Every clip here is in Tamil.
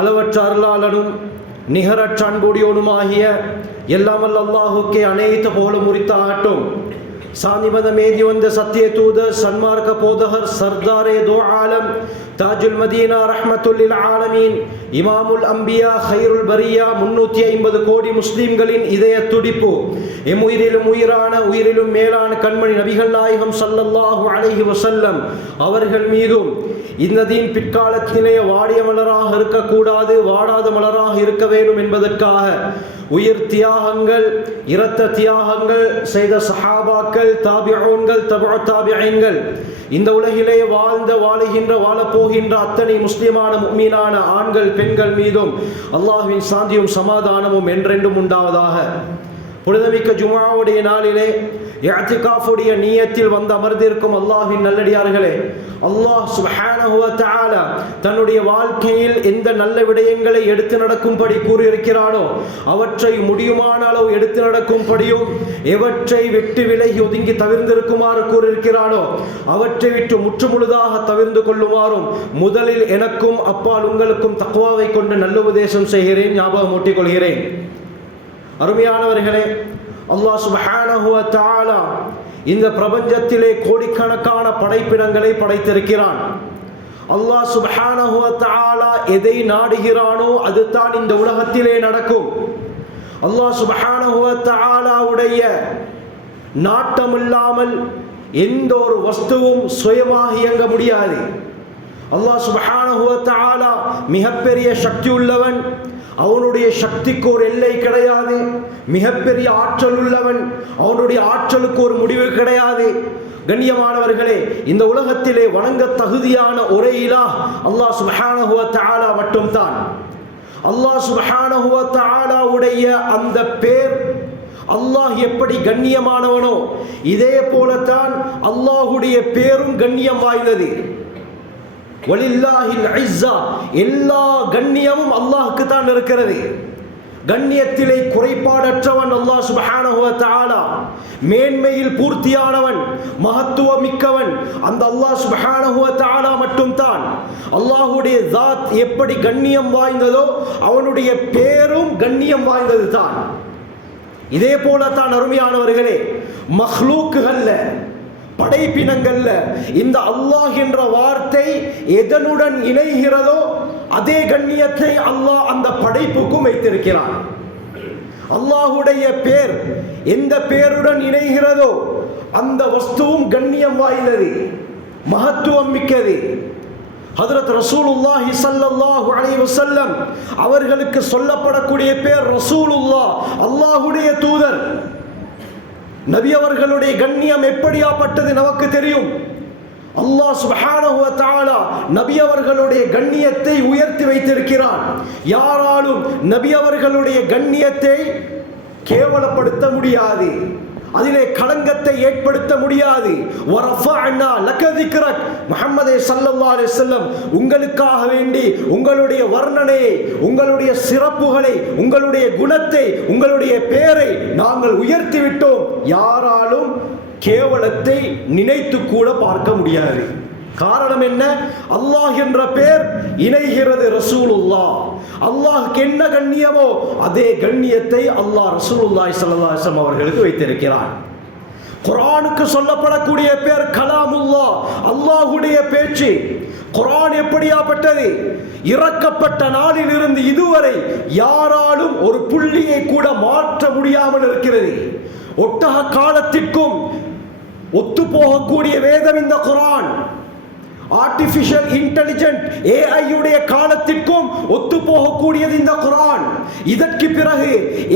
அளவற்ற அருளாளனும் நிகரற்ற அன்புடையோனுமாகிய எல்லாம் வல்ல அல்லாஹுக்கே அனைத்து புகழும் உரித்தாகட்டும். சாந்திமத மேதி வந்த சத்திய தூதர் சன்மார்க்க போதகர் சர்தாரே தோ ஆலம் தாஜுல் மதீனா ரஹ்மத்துல்லில் ஆலமீன் இமாமுல் அம்பியா ஹைருல் பரியா 350 கோடி முஸ்லிம்களின் இதய துடிப்பு எம் உயிரிலும் உயிரான உயிரிலும் மேலான கண்மணி நபிகள் நாயகம் ஸல்லல்லாஹு அலைஹி வஸல்லம் அவர்கள் மீதும் இந்த தீன் பிற்காலத்திலே வாடிய மலராக இருக்கக்கூடாது, வாடாத மலராக இருக்க வேண்டும் என்பதற்காக உயிர் தியாகங்கள், இரத்த தியாகங்கள் செய்த சஹாபாக்கள், தாபிஊன்கள், தபு தாபிஈன்கள், இந்த உலகிலே வாழ்ந்த வாழுகின்ற வாழப்போகின்ற அத்தனை முஸ்லிமான முஃமினான ஆண்கள் பெண்கள் மீதும் அல்லாஹ்வின் சாந்தியும் சமாதானமும் என்றென்றும் உண்டாவதாக. புனிதமிக்க ஜும்ஆவுடைய நாளிலே இஅ்திகாஃபுடைய நியத்தில் வந்து அமர்ந்திருக்கும் அல்லாஹ்வின் நல்லடியார்களே, அல்லாஹ் சுப்ஹானஹு வ தஆலா தன்னுடைய வாழ்க்கையில் எந்த நல்ல விடயங்களை எடுத்து நடக்கும்படி கூறியிருக்கிறானோ அவற்றை முடியுமான அளவு எடுத்து நடக்கும்படியும், எவற்றை விட்டு விலகி ஒதுங்கி தவிர்ந்திருக்குமாறு கூறியிருக்கிறானோ அவற்றை விட்டு முற்றுமுழுதாக தவிர்ந்து கொள்ளுமாறும் முதலில் எனக்கும் அப்பால் உங்களுக்கும் தக்வாவை கொண்டு நல்ல உபதேசம் செய்கிறேன், ஞாபகம் ஊட்டிக் கொள்கிறேன். அருமையானவர்களே, அல்லாஹ் சுப்ஹானஹு வ தஆலா இந்த பிரபஞ்சத்திலே கோடிக்கணக்கான படைப்பினங்களை படைத்திருக்கிறான். அல்லாஹ் சுப்ஹானஹு வ தஆலா எதை நாடுகிறானோ அதுதான் இந்த உலகத்திலே நடக்கும். அல்லாஹ் சுப்ஹானஹு வ தஆலாவுடைய நாட்டமில்லாமல் எந்த ஒரு வஸ்துவும் சுயமாக இயங்க முடியாது. அல்லாஹ் சுப்ஹானஹு வ தஆலா மிகப்பெரிய சக்தி உள்ளவன். அவனுடைய சக்திக்கு ஒரு எல்லை கிடையாது. மிகப்பெரிய ஆற்றல் உள்ளவன். அவனுடைய ஆற்றலுக்கு ஒரு முடிவு கிடையாது. கண்ணியமானவர்களே, இந்த உலகத்திலே வணங்க தகுதியான ஒரே இலாஹ் அல்லாஹ் சுப்ஹானஹு வ தஆலா மட்டும்தான். அல்லாஹ் சுப்ஹானஹு வ தஆலாவுடைய அந்த பேர், அல்லாஹ் எப்படி கண்ணியமானவனோ இதே போலத்தான் அல்லாஹுடைய பேரும் கண்ணியம் வாய்ந்தது. வலில்லாஹில் இஸ்ஸா, எல்லா கண்ணியமும் அல்லாஹ்க்கு தான் இருக்கிறது. கண்ணியத்திலே குறைபாடற்றவன் அல்லாஹ் சுப்ஹானஹு வ தஆலா. மேன்மையில் பூர்த்தியானவன், மகத்துவம் மிக்கவன் அந்த அல்லாஹ் சுப்ஹானஹு வ தஆலா மட்டும்தான். அல்லாஹுடைய ஸாத் எப்படி கண்ணியம் வாய்ந்ததோ அவனுடைய பேரும் கண்ணியம் வாய்ந்தது தான். இதே போல தான் அருமையானவர்களே, மக்லூக்குகள்ல, படைப்பினங்கள்ல இந்த அல்லாஹ் என்ற வார்த்தை எதனுடன் இணைகிறதோ அதே கண்ணியத்தை அல்லாஹ் அந்த படைப்புக்கும் வைத்திருக்கிறான். அல்லாஹுடைய பேர் எந்த பேருடன் இணைகிறதோ அந்த வஸ்துவும் கண்ணியம் வாய்ந்தது, மகத்துவம் மிக்கது. ஹஜ்ரத் ரசூலுல்லாஹி ஸல்லல்லாஹு அலைஹி வஸல்லம் அவர்களுக்கு சொல்லப்படக்கூடிய பேர் ரசூலுல்லாஹ், அல்லாஹுடைய தூதர். நபி அவர்களுடைய கண்ணியம் எப்படியாப்பட்டது நமக்கு தெரியும். அல்லாஹ் சுப்ஹானஹு வ தஆலா நபி அவர்களுடைய கண்ணியத்தை உயர்த்தி வைத்திருக்கிறான். யாராலும் நபி அவர்களுடைய கண்ணியத்தை கேவலப்படுத்த முடியாது, அதிலே களங்கத்தை ஏற்படுத்த முடியாது. வரஃபஅனா லக திக்ரக், முஹம்மதே ஸல்லல்லாஹு அலைஹி வஸல்லம் உங்களுக்காக வேண்டி உங்களுடைய வர்ணனையை, உங்களுடைய சிறப்புகளை, உங்களுடைய குணத்தை, உங்களுடைய பெயரை நாங்கள் உயர்த்தி விட்டோம். யாராலும் கேவலத்தை நினைத்து கூட பார்க்க முடியாது. காரணம் என்ன? அல்லாஹ் என்ற பெயர் இணைகிறது ரசூலுல்லாஹ். அல்லாஹ்க்கு என்ன கண்ணியமோ அதே கண்ணியத்தை அல்லாஹ் ரசூலுல்லாஹி ஸல்லல்லாஹு அலைஹி வஸல்லம் அவர்களுக்கு வைத்திருக்கிறார். குர்ஆனுக்கு சொல்லப்படக்கூடிய பெயர் கலாமுல்லாஹ், அல்லாஹ்வுடைய பேச்சு. குர்ஆன் எப்படியாப்பட்டது? இறக்கப்பட்ட நாளில் இருந்து இதுவரை யாராலும் ஒரு புள்ளியை கூட மாற்ற முடியாமல் இருக்கிறது. ஒட்டக காலத்திற்கும் ஒத்து போகக்கூடிய வேதம் இந்த குர்ஆன். ஆர்டிஃபிஷியல் இன்டெலிஜென்ட் AI உடைய காலத்திற்கும் ஒத்து போகக்கூடியது இந்த குர்ஆன். இதற்கு பிறகு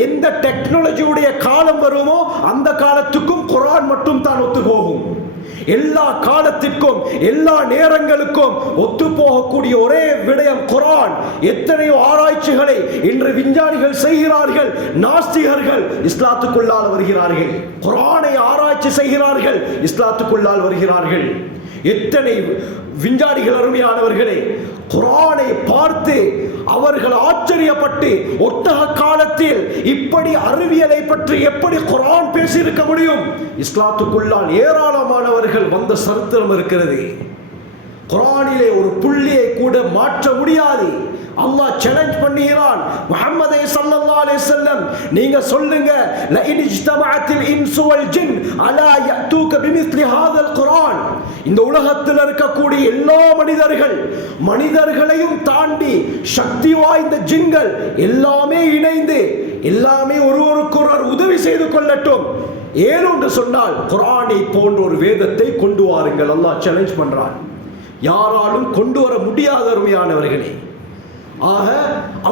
எந்த டெக்னாலஜியுடைய காலம் வருமோ அந்த காலத்துக்கும் குர்ஆன் மட்டும் தான் ஒத்து போகும். எல்லா காலத்திற்கும் எல்லா நேரங்களுக்கும் ஒத்து போகக்கூடிய ஒரே விடயம் குர்ஆன். எத்தனையோ ஆராய்ச்சிகளை இன்று விஞ்ஞானிகள் செய்கிறார்கள். நாஸ்திகர்கள் இஸ்லாத்துக்குள்ளால் வருகிறார்கள். குர்ஆனை ஆராய்ச்சி செய்கிறார்கள், இஸ்லாத்துக்குள்ளால் வருகிறார்கள். எத்தனை விஞ்ஞானிகள் அருமையானவர்களே, குர்ஆனை பார்த்து அவர்கள் ஆச்சரியப்பட்டு ஒட்டக காலத்தில் இப்படி அறிவியலை பற்றி எப்படி குர்ஆன் பேசியிருக்க முடியும்? இஸ்லாத்துக்குள்ளால் ஏராளமானவர்கள் வந்த சரித்திரம் இருக்கிறது. குர்ஆனிலே ஒரு புள்ளியை கூட மாற்ற முடியாது. அல்லாஹ் சேலஞ்ச் பண்ணுகிறான், முஹம்மதே ஸல்லல்லாஹு அலைஹி வஸல்லம் நீங்க சொல்லுங்க, ல இன் இஜ்தமஅத்தில் இன்சு வல் ஜின் அலா யஅதூக பிமிஸ்லி ஹாதல் குர்ஆன். இந்த உலகத்தில் இருக்கக்கூடிய எல்லா மனிதர்களையும் தாண்டி சக்தி வாய்ந்த ஜின்கள் எல்லாமே இணைந்து எல்லாமே ஒருவருக்கொருவர் உதவி செய்து கொள்ளட்டும். ஏன் என்று சொன்னால் குர்ஆனை போன்ற ஒரு வேதத்தை கொண்டு வாருங்கள். அல்லாஹ் சேலஞ்ச் பண்றான். யாராலும் கொண்டு வர முடியாத அருமையானவர்களே. ஆக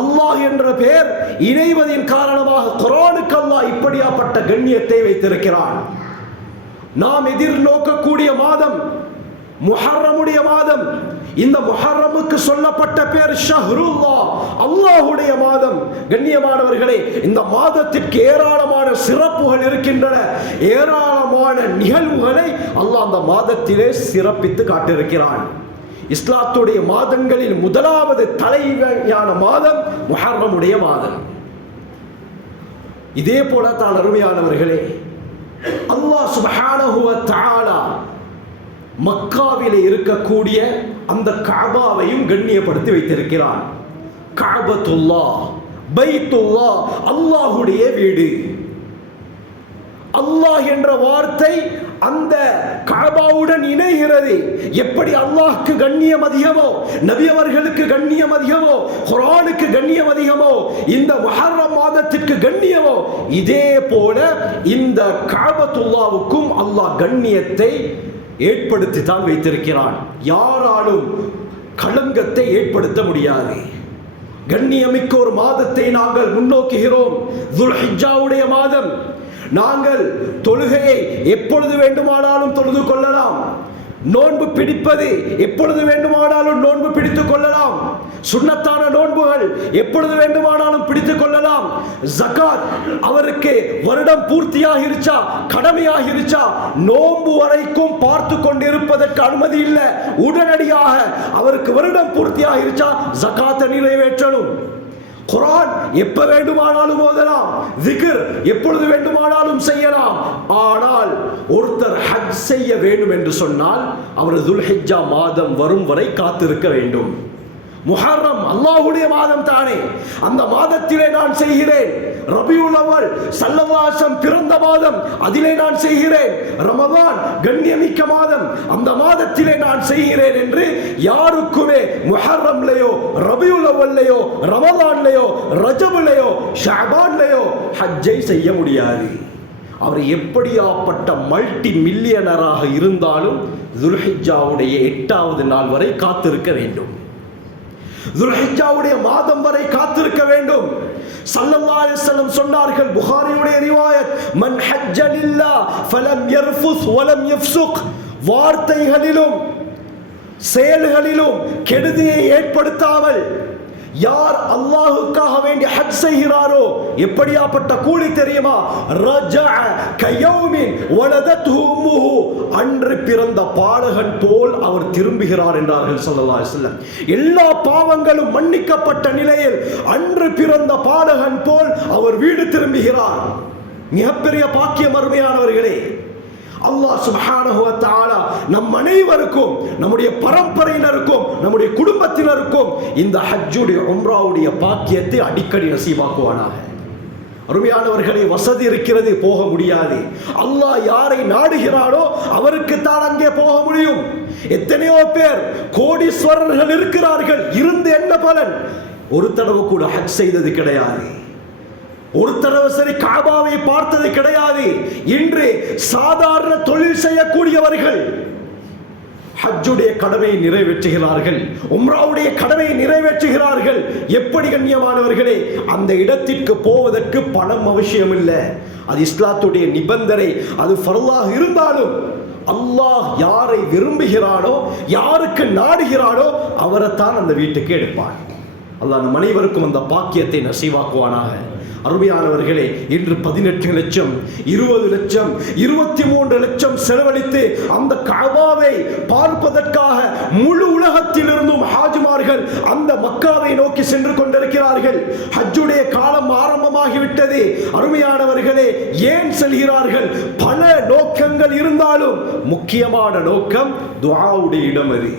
அல்லாஹ் என்ற பெயர் இணைவதின் காரணமாக குர்ஆனுக்கு அல்லாஹ் இப்படியாப்பட்ட கண்ணியத்தை வைத்திருக்கிறான். நாம் எதிர்நோக்கக்கூடிய மாதம் முஹர்ரமுடைய மாதம். இந்த முஹர்ரமுக்கு சொல்லப்பட்ட பெயர் ஷஹ்ருல்லாஹ், அல்லாஹ்வுடைய மாதம். கண்ணியமானவர்களே, இந்த மாதத்திற்கு ஏராளமான சிறப்புகள் இருக்கின்றன. ஏராளமான நிகழ்வுகளை அல்லாஹ் அந்த மாதத்திலே சிறப்பித்து காட்டியிருக்கிறான். இஸ்லாத்துடைய மாதங்களில் முதலாவது தலையான மாதம் முஹர்ரமுடைய மாதம். இதே போல தான் அருமையானவர்களே, அல்லாஹ் சுப்ஹானஹு வ தஆலா மக்காவிலே இருக்கக்கூடிய அந்த கஅபாவையும் கண்ணியப்படுத்தி வைத்திருக்கிறான். கஅபத்துல்லாஹ், பைத்துல்லாஹ், அல்லாஹ்வுடைய வீடு. அல்லாஹ் என்ற வார்த்தை அந்த கஅபாவுடன் இணைகிறது. எப்படி அல்லாஹ்க்கு கண்ணியம் அதிகமோ, நபி அவர்களுக்கு கண்ணியம் அதிகமோ, குர்ஆனுக்கு கண்ணியம் அதிகமோ, இந்த முஹர்ரம் மாதத்திற்கு கண்ணியமோ, இதே போல இந்த கஅபத்துல்லாஹ்வுக்கும் அல்லாஹ் கண்ணியத்தை ஏற்படுத்தி தான் வைத்திருக்கிறான். யாராலும் களங்கத்தை ஏற்படுத்த முடியாது. கண்ணியமிக்க ஒரு மாதத்தை நாங்கள் முன்னோக்குகிறோம். துல்ஹிஜ்ஜாவுடைய மாதம். நாங்கள் தொழுகையை எப்பொழுது வேண்டுமானாலும் தொழுது கொள்ளலாம். நோன்பு பிடிப்பது எப்பொழுது வேண்டுமானாலும் நோன்பு பிடித்துக் கொள்ளலாம். சுன்னத்தான நோன்புகள் எப்பொழுது வேண்டுமானாலும் பிடித்துக் கொள்ளலாம். ஜகாத் அவருக்கு வருடம் பூர்த்தியாகிருச்சா, கடமையாகிருச்சா, நோன்பு வரைக்கும் பார்த்து கொண்டிருப்பதற்கு அனுமதி இல்லை. உடனடியாக அவருக்கு வருடம் பூர்த்தியாகிருச்சா ஜகாத்தை நிறைவேற்றணும். குர்ஆன் எப்ப வேண்டுமானாலும் ஓதலாம். zikr எப்பொழுது வேண்டுமானாலும் செய்யலாம். ஆனால் ஒருத்தர் ஹஜ் செய்ய வேண்டும் என்று சொன்னால் அவர் துல்ஹிஜ்ஜா மாதம் வரும் வரை காத்திருக்க வேண்டும். முஹர்ரம் அல்லாஹ்வுடைய மாதம் தானே, அந்த மாதத்திலே நான் செய்கிறேன். ரபியுல் அவ்வல் ஸல்லல்லாஹு அலைஹி வஸல்லம் பிறந்த மாதம், அதிலே நான் செய்கிறேன். ரமதான் கண்ணியமிக்க மாதம், அந்த மாதத்திலே நான் செய்கிறேன் என்று யாருக்குமே முஹர்ரம்லயோ, ரபியுல் அவ்வல்லையோ, ரமதான்லயோ, ரஜபுலையோ, ஷஅபான்லயோ ஹஜ்ஜை செய்ய முடியாது. அவர் எப்படியாப்பட்ட மல்டி மில்லியனராக இருந்தாலும் துல்ஹிஜ்ஜாவுடைய 8வது நாள் வரை காத்திருக்க வேண்டும். துல்ஹிஜ்ஜாவுடைய மாதம் வரை காத்திருக்க வேண்டும். ஸல்லல்லாஹு அலைஹி வஸல்லம் சொன்னார்கள், புகாரியுடைய ரிவாயத், மன் ஹஜ்ஜ லில்லாஹ் ஃபலம் யர்ஃபுஸ் வலம் யஃப்சுக். வார்த்தைகளிலும் செயல்களிலும் கெடுதியை ஏற்படுத்தாமல் யார் அல்லாஹ்வுக்காக வேண்டி ஹஜ் செய்கிறாரோ, எப்படியாப்பட்ட கூலி தெரியுமா? ரஜஅ கயௌமின் வலதத்ஹு உம்முஹு. அன்று பிறந்த பாலகன் போல் அவர் திரும்புகிறார் என்றார்கள் ஸல்லல்லாஹு அலைஹி வஸல்லம். எல்லா பாவங்களும் மன்னிக்கப்பட்ட நிலையில் அன்று பிறந்த பாலகன் போல் அவர் வீடு திரும்புகிறார். மிகப்பெரிய பாக்கியம் அருமையானவர்களே. அல்லாஹ் சுப்ஹானஹு வ தஆலா நம் அனைவருக்கும், நம்முடைய பரம்பரையினருக்கும், நம்முடைய குடும்பத்தினருக்கும் இந்த ஹஜ்ஜுடைய உம்ராவுடைய பாக்கியத்தை அடிக்கடி நசீபாக்குவானாக. அருமையானவர்களே, வசதி இருக்கிறது, போக முடியாது. அல்லாஹ் யாரை நாடுகிறாரோ அவருக்கு தான் அங்கே போக முடியும். எத்தனையோ பேர் கோடீஸ்வரர்கள் இருக்கிறார்கள், இருந்து என்ன பலன்? ஒரு தடவை கூட ஹஜ் செய்தது கிடையாது. ஒரு தடவை சரி காபாவை பார்த்தது கிடையாது. இன்று சாதாரண தொழில் செய்யக்கூடியவர்கள் ஹஜ்ஜுடைய கடமையை நிறைவேற்றுகிறார்கள், உம்ராவுடைய கடமையை நிறைவேற்றுகிறார்கள். எப்படி கண்ணியமானவர்களே, அந்த இடத்திற்கு போவதற்கு பணம் அவசியம் இல்லை. அது இஸ்லாத்துடைய நிபந்தனை. அது ஃபர்லாக இருந்தாலும் அல்லாஹ் யாரை விரும்புகிறானோ, யாருக்கு நாடுகிறானோ அவரைத்தான் அந்த வீட்டுக்கு எடுப்பான். அல்லாஹ் நம் அனைவருக்கும் அந்த பாக்கியத்தை நசீவாக்குவானாக. அருமையானவர்களே, இன்று 18 லட்சம், 20 லட்சம், 23 லட்சம் செலவழித்து அந்த கஅபாவை பார்ப்பதற்காக முழு உலகத்திலிருந்தும் ஹாஜிமார்கள் அந்த மக்காவை நோக்கி சென்று கொண்டிருக்கிறார்கள். ஹஜ்ஜுடைய காலம் ஆரம்பமாகிவிட்டது. அருமையானவர்களே, ஏன் செல்கிறார்கள்? பல நோக்கங்கள் இருந்தாலும் முக்கியமான நோக்கம் துஆவுடைய இடம். அது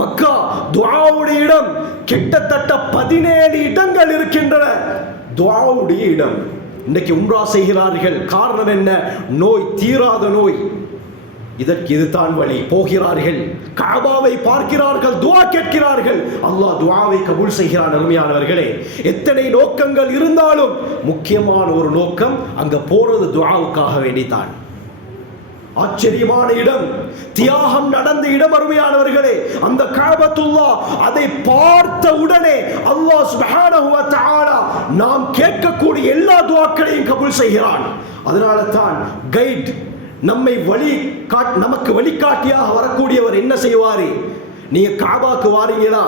மக்கா துஆவுடைய இடம். கிட்டத்தட்ட 17 இடங்கள் இருக்கின்றன துஆவுடைய இடம். இன்னைக்கு உம்ரா செய்கிறார்கள், காரணம் என்ன? நோய், தீராத நோய். இதற்கு இதுதான் வழி. போகிறார்கள், கஅபாவை பார்க்கிறார்கள், துஆ கேட்கிறார்கள், அல்லாஹ் துஆவை கபூல் செய்கிறான். அருமையானவர்களே, எத்தனை நோக்கங்கள் இருந்தாலும் முக்கியமான ஒரு நோக்கம், அங்க போறது துஆவுக்காக வேண்டித்தான். ஆச்சரியமான இடம், தியாகம் நடந்த இடம். அருமையானவர்களே, அந்த கஅபத்துல்லாஹ், அதை பார்த்த உடனே அல்லாஹ் சுப்ஹானஹு வ தஆலா நாம் கேட்கக்கூடிய எல்லா துஆக்களையும் கபூல் செய்கிறான். அதனால தான் கைட், நம்மை நமக்கு வழிகாட்டியாக வரக்கூடியவர் என்ன செய்வாரு? நீங்க கஅபாக்கு வாரீங்களா,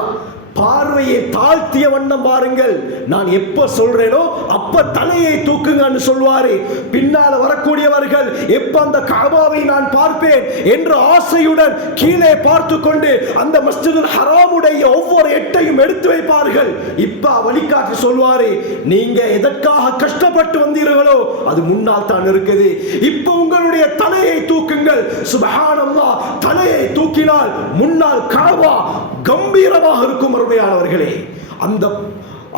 பார்வையை தாழ்த்திய வண்ணம் பாருங்கள். நான் எப்ப சொல்றேனோ அப்ப தலையை தூக்குங்கன்னு சொல்வாரு. பின்னால வரக்கூடியவர்கள் எப்ப அந்த கஅபாவை நான் பார்ப்பேன் என்ற ஆசையுடன் கீழே பார்த்து கொண்டு அந்த மஸ்ஜிதுல் ஹராமுடைய ஒவ்வொரு எட்டையும் எடுத்து வைப்பார்கள். இப்ப வழிகாட்டி சொல்வாரு, நீங்க எதற்காக கஷ்டப்பட்டு வந்தீர்களோ அது முன்னால் தான் இருக்குது. இப்ப உங்களுடைய தலையை தூக்குங்கள். சுப்ஹானல்லாஹ், தலையை தூக்கினால் முன்னால் கஅபா கம்பீரமாக இருக்கும். அருமையானவர்களே,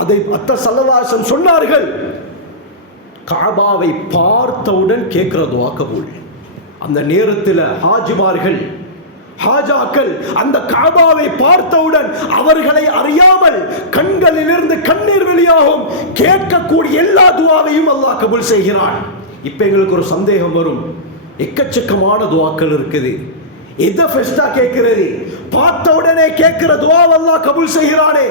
அதை ஸல்லல்லாஹு அலைஹி வஸல்லம் சொன்னார்கள், கஅபாவை பார்த்தவுடன் கேட்கிற துஆ கபூல். அந்த நேரத்தில் ஹாஜிமார்கள், ஹாஜாக்கள் அந்த கஅபாவை பார்த்தவுடன் அவர்களை அறியாமல் கண்களிலிருந்து கண்ணீர் வெளியாகும். கேட்கக்கூடிய எல்லா துஆவையும் அல்லாஹ் கபூல் செய்கிறான். இப்ப எங்களுக்கு ஒரு சந்தேகம் வரும், எக்கச்சக்கமான துஆக்கள் இருக்குது, எதை ஃபர்ஸ்டா கேட்கிறது? பார்த்த உடனே கேட்கிற துஆ அல்லாஹ் கபூல் செய்கிறானே.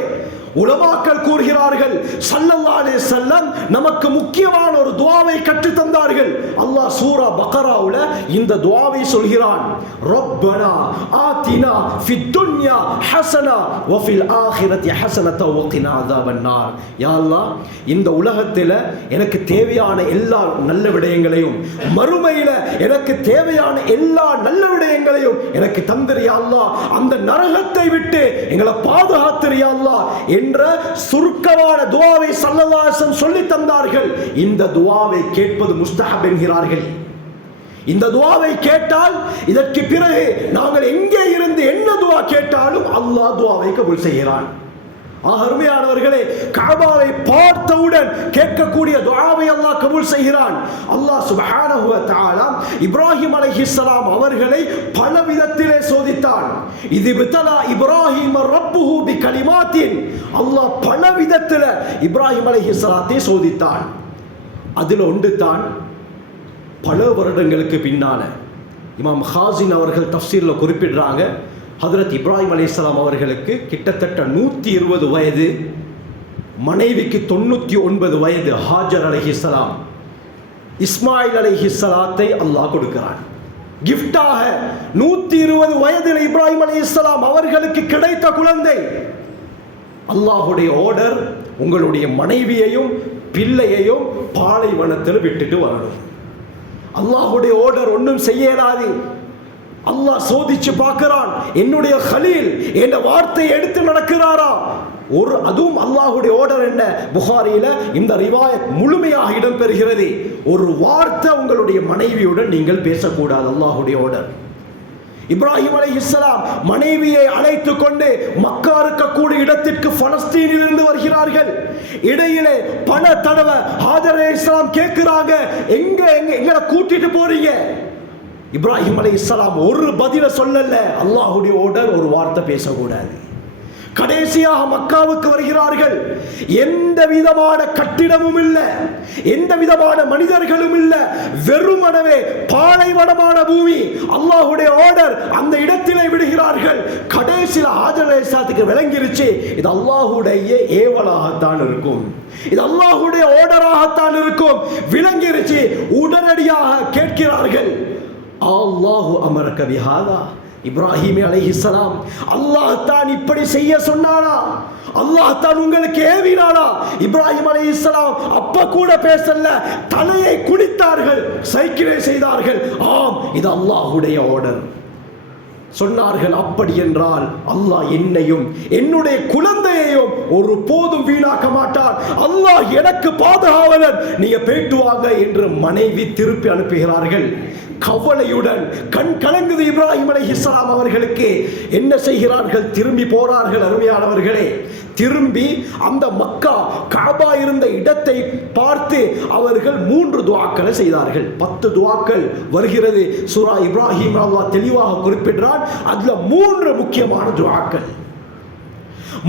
உலமாக்கள் கூறுகிறார்கள், ஸல்லல்லாஹு அலைஹி வஸல்லம் நமக்கு முக்கியமான ஒரு துஆவை கற்று தந்தார்கள். அல்லாஹ் சூரா பக்ராவுல இந்த துஆவை சொல்கிறான், ரப்பனா ஆதினா ஃபித் துன்யா ஹஸனா வ ஃபில் ஆখিরাতি ஹஸனத வ கினா அஸாபன்னார். யா அல்லாஹ், இந்த உலகத்தில் எனக்கு தேவையான எல்லா நல்ல விடயங்களையும், மறுமையில எனக்கு தேவையான எல்லா நல்ல விடயங்களையும் எனக்கு தந்திரியா அல்லாஹ், அந்த நரகத்தை விட்டு எங்களை பாதுகாத்திரியா அல்லாஹ் என்ற சுருக்கமான துஆவை ஸல்லல்லாஹு அலைஹி வஸல்லம் சொல்லி தந்தார்கள். இந்த துஆவை கேட்பது முஸ்தஹப் என்கிறார்கள். இந்த துஆவை கேட்டால் இதற்கு பிறகு நாங்கள் எங்கே இருந்து என்ன துஆ கேட்டாலும் அல்லாஹ் துஆவை கபூல் செய்கிறான். அருமையானவர்களே, கஅபாவை பார்த்தவுடன் கேட்கக்கூடிய துஆவை அல்லாஹ் கபூல் செய்கிறான். அல்லாஹ் சுப்ஹானஹு வ தஆலா இப்ராஹிம் அலைஹிஸ்ஸலாம் அவர்களை பல விதத்திலே சோதித்தான். இது பிதலா இப்ராஹிம் ரப்புஹு பிகலிமாத்தின். அல்லாஹ் பல விதத்தில் இப்ராஹிம் அலைஹிஸ்ஸலாத்தை சோதித்தான். அதில் ஒன்று தான் பல வருடங்களுக்கு பின்னால இமாம் ஹாசின் அவர்கள் தஃப்சீரில் குறிப்பிடுறாங்க, ஹதரத் இப்ராஹிம் அலைஹிஸ்ஸலாம் அவர்களுக்கு கிட்டத்தட்ட 120 வயது, மனைவிக்கு 99 வயது. ஹாஜர் அலைஹிஸ்ஸலாம், இஸ்மாயில் அலைஹிஸ்ஸலாத்தை அல்லாஹ் கொடுக்கிறான் கிஃப்டாக. 120 வயதில் இப்ராஹிம் அலைஹிஸ்ஸலாம் அவர்களுக்கு கிடைத்த குழந்தை. அல்லாஹுடைய ஆர்டர், உங்களுடைய மனைவியையும் பிள்ளையையும் பாலைவனத்தில் விட்டுட்டு வரணும். அல்லாஹுடைய ஆர்டர், ஒன்றும் செய்யலாது. அல்லாஹ் சோதிச்சு பார்க்கிறான், என்னுடைய கலீல் என்ற வார்த்தையை எடுத்து நடக்கிறாரா? அதுவும் அல்லாஹுடைய ஆர்டர் என்ன? புகாரியில இந்த ரிவாயத் முழுமையாக இடம்பெறுகிறது. ஒரு வார்த்தை உங்களுடைய மனைவியுடன் நீங்கள் பேசக்கூடாது. அல்லாஹுடைய ஆர்டர். இப்ராஹிம் அலைஹிஸ்ஸலாம் மனைவியை அழைத்து கொண்டு மக்கா இருக்கக்கூடிய இடத்திற்கு பலஸ்தீனில் இருந்து வருகிறார்கள். இடையிலே பல தடவை ஹாஜர் அலைஹிஸ்ஸலாம் கேட்கிறாங்க, எங்களை கூட்டிட்டு போறீங்க? இப்ராஹிம் அலைஹிஸ்ஸலாம் ஒரு பதில சொல்லல. அல்லாஹ்வுடைய ஆர்டர், ஒரு வார்த்தை பேசக்கூடாது. கடைசியாக மக்காவுக்கு வருகிறார்கள். எந்த விதமான கட்டிடமும் இல்லை, எந்த விதமான மனிதர்களும் இல்லை, வெறுமனவே பாலைவனமான பூமி. அல்லாஹ்வுடைய ஆர்டர், அந்த இடத்திலே விடுகிறார்கள். கடைசியில் ஹாஜர் அலைஹிஸ்ஸலாத்துக்கு விளங்கிருச்சு, இது அல்லாஹ்வுடைய ஏவலாகத்தான் இருக்கும், இது அல்லாஹ்வுடைய ஆர்டராகத்தான் இருக்கும். விளங்கிருச்சு. உடனடியாக கேட்கிறார்கள், அல்லாஹு அமரக பிஹாதா? இப்ராஹிம் அலைஹிஸ்ஸலாம், அல்லாஹ் தான் இப்படி செய்ய சொன்னானா? அல்லாஹ் தான் உங்களுக்கு ஏவினானா? இப்ராஹிம் அலைஹிஸ்ஸலாம் அப்ப கூட பேசல, தலையை குனித்தார்கள், சைக்கிளை செய்தார்கள். ஆம், இது அல்லாஹ்வுடைய ஆர்டர். சொன்னார்கள், அப்படி என்றால் அல்லாஹ் என்னையும் என்னுடைய குழந்தையையும் ஒரு போதும் வீணாக்க மாட்டார். அல்லாஹ் எனக்கு பாதுகாவலன், நீங்க போயிட்டு வாங்க என்று மனைவி திருப்பி அனுப்புகிறார்கள். கவலையுடன் கண் கலங்குது இப்ராஹிம் அலைஹிஸ்ஸலாம் அவர்களுக்கு. என்ன செய்கிறார்கள்? திரும்பி போறார்கள். அருமையானவர்களே, திரும்பி அந்த மக்கா காபா இருந்த இடத்தை பார்த்து அவர்கள் 3 துஆக்களை செய்தார்கள். 10 துஆக்கள் வருகிறது சூரா இப்ராஹிம். அல்லாஹ் தெளிவாக குறிப்பிடுறான், அதுல 3 முக்கியமான துஆக்கள்.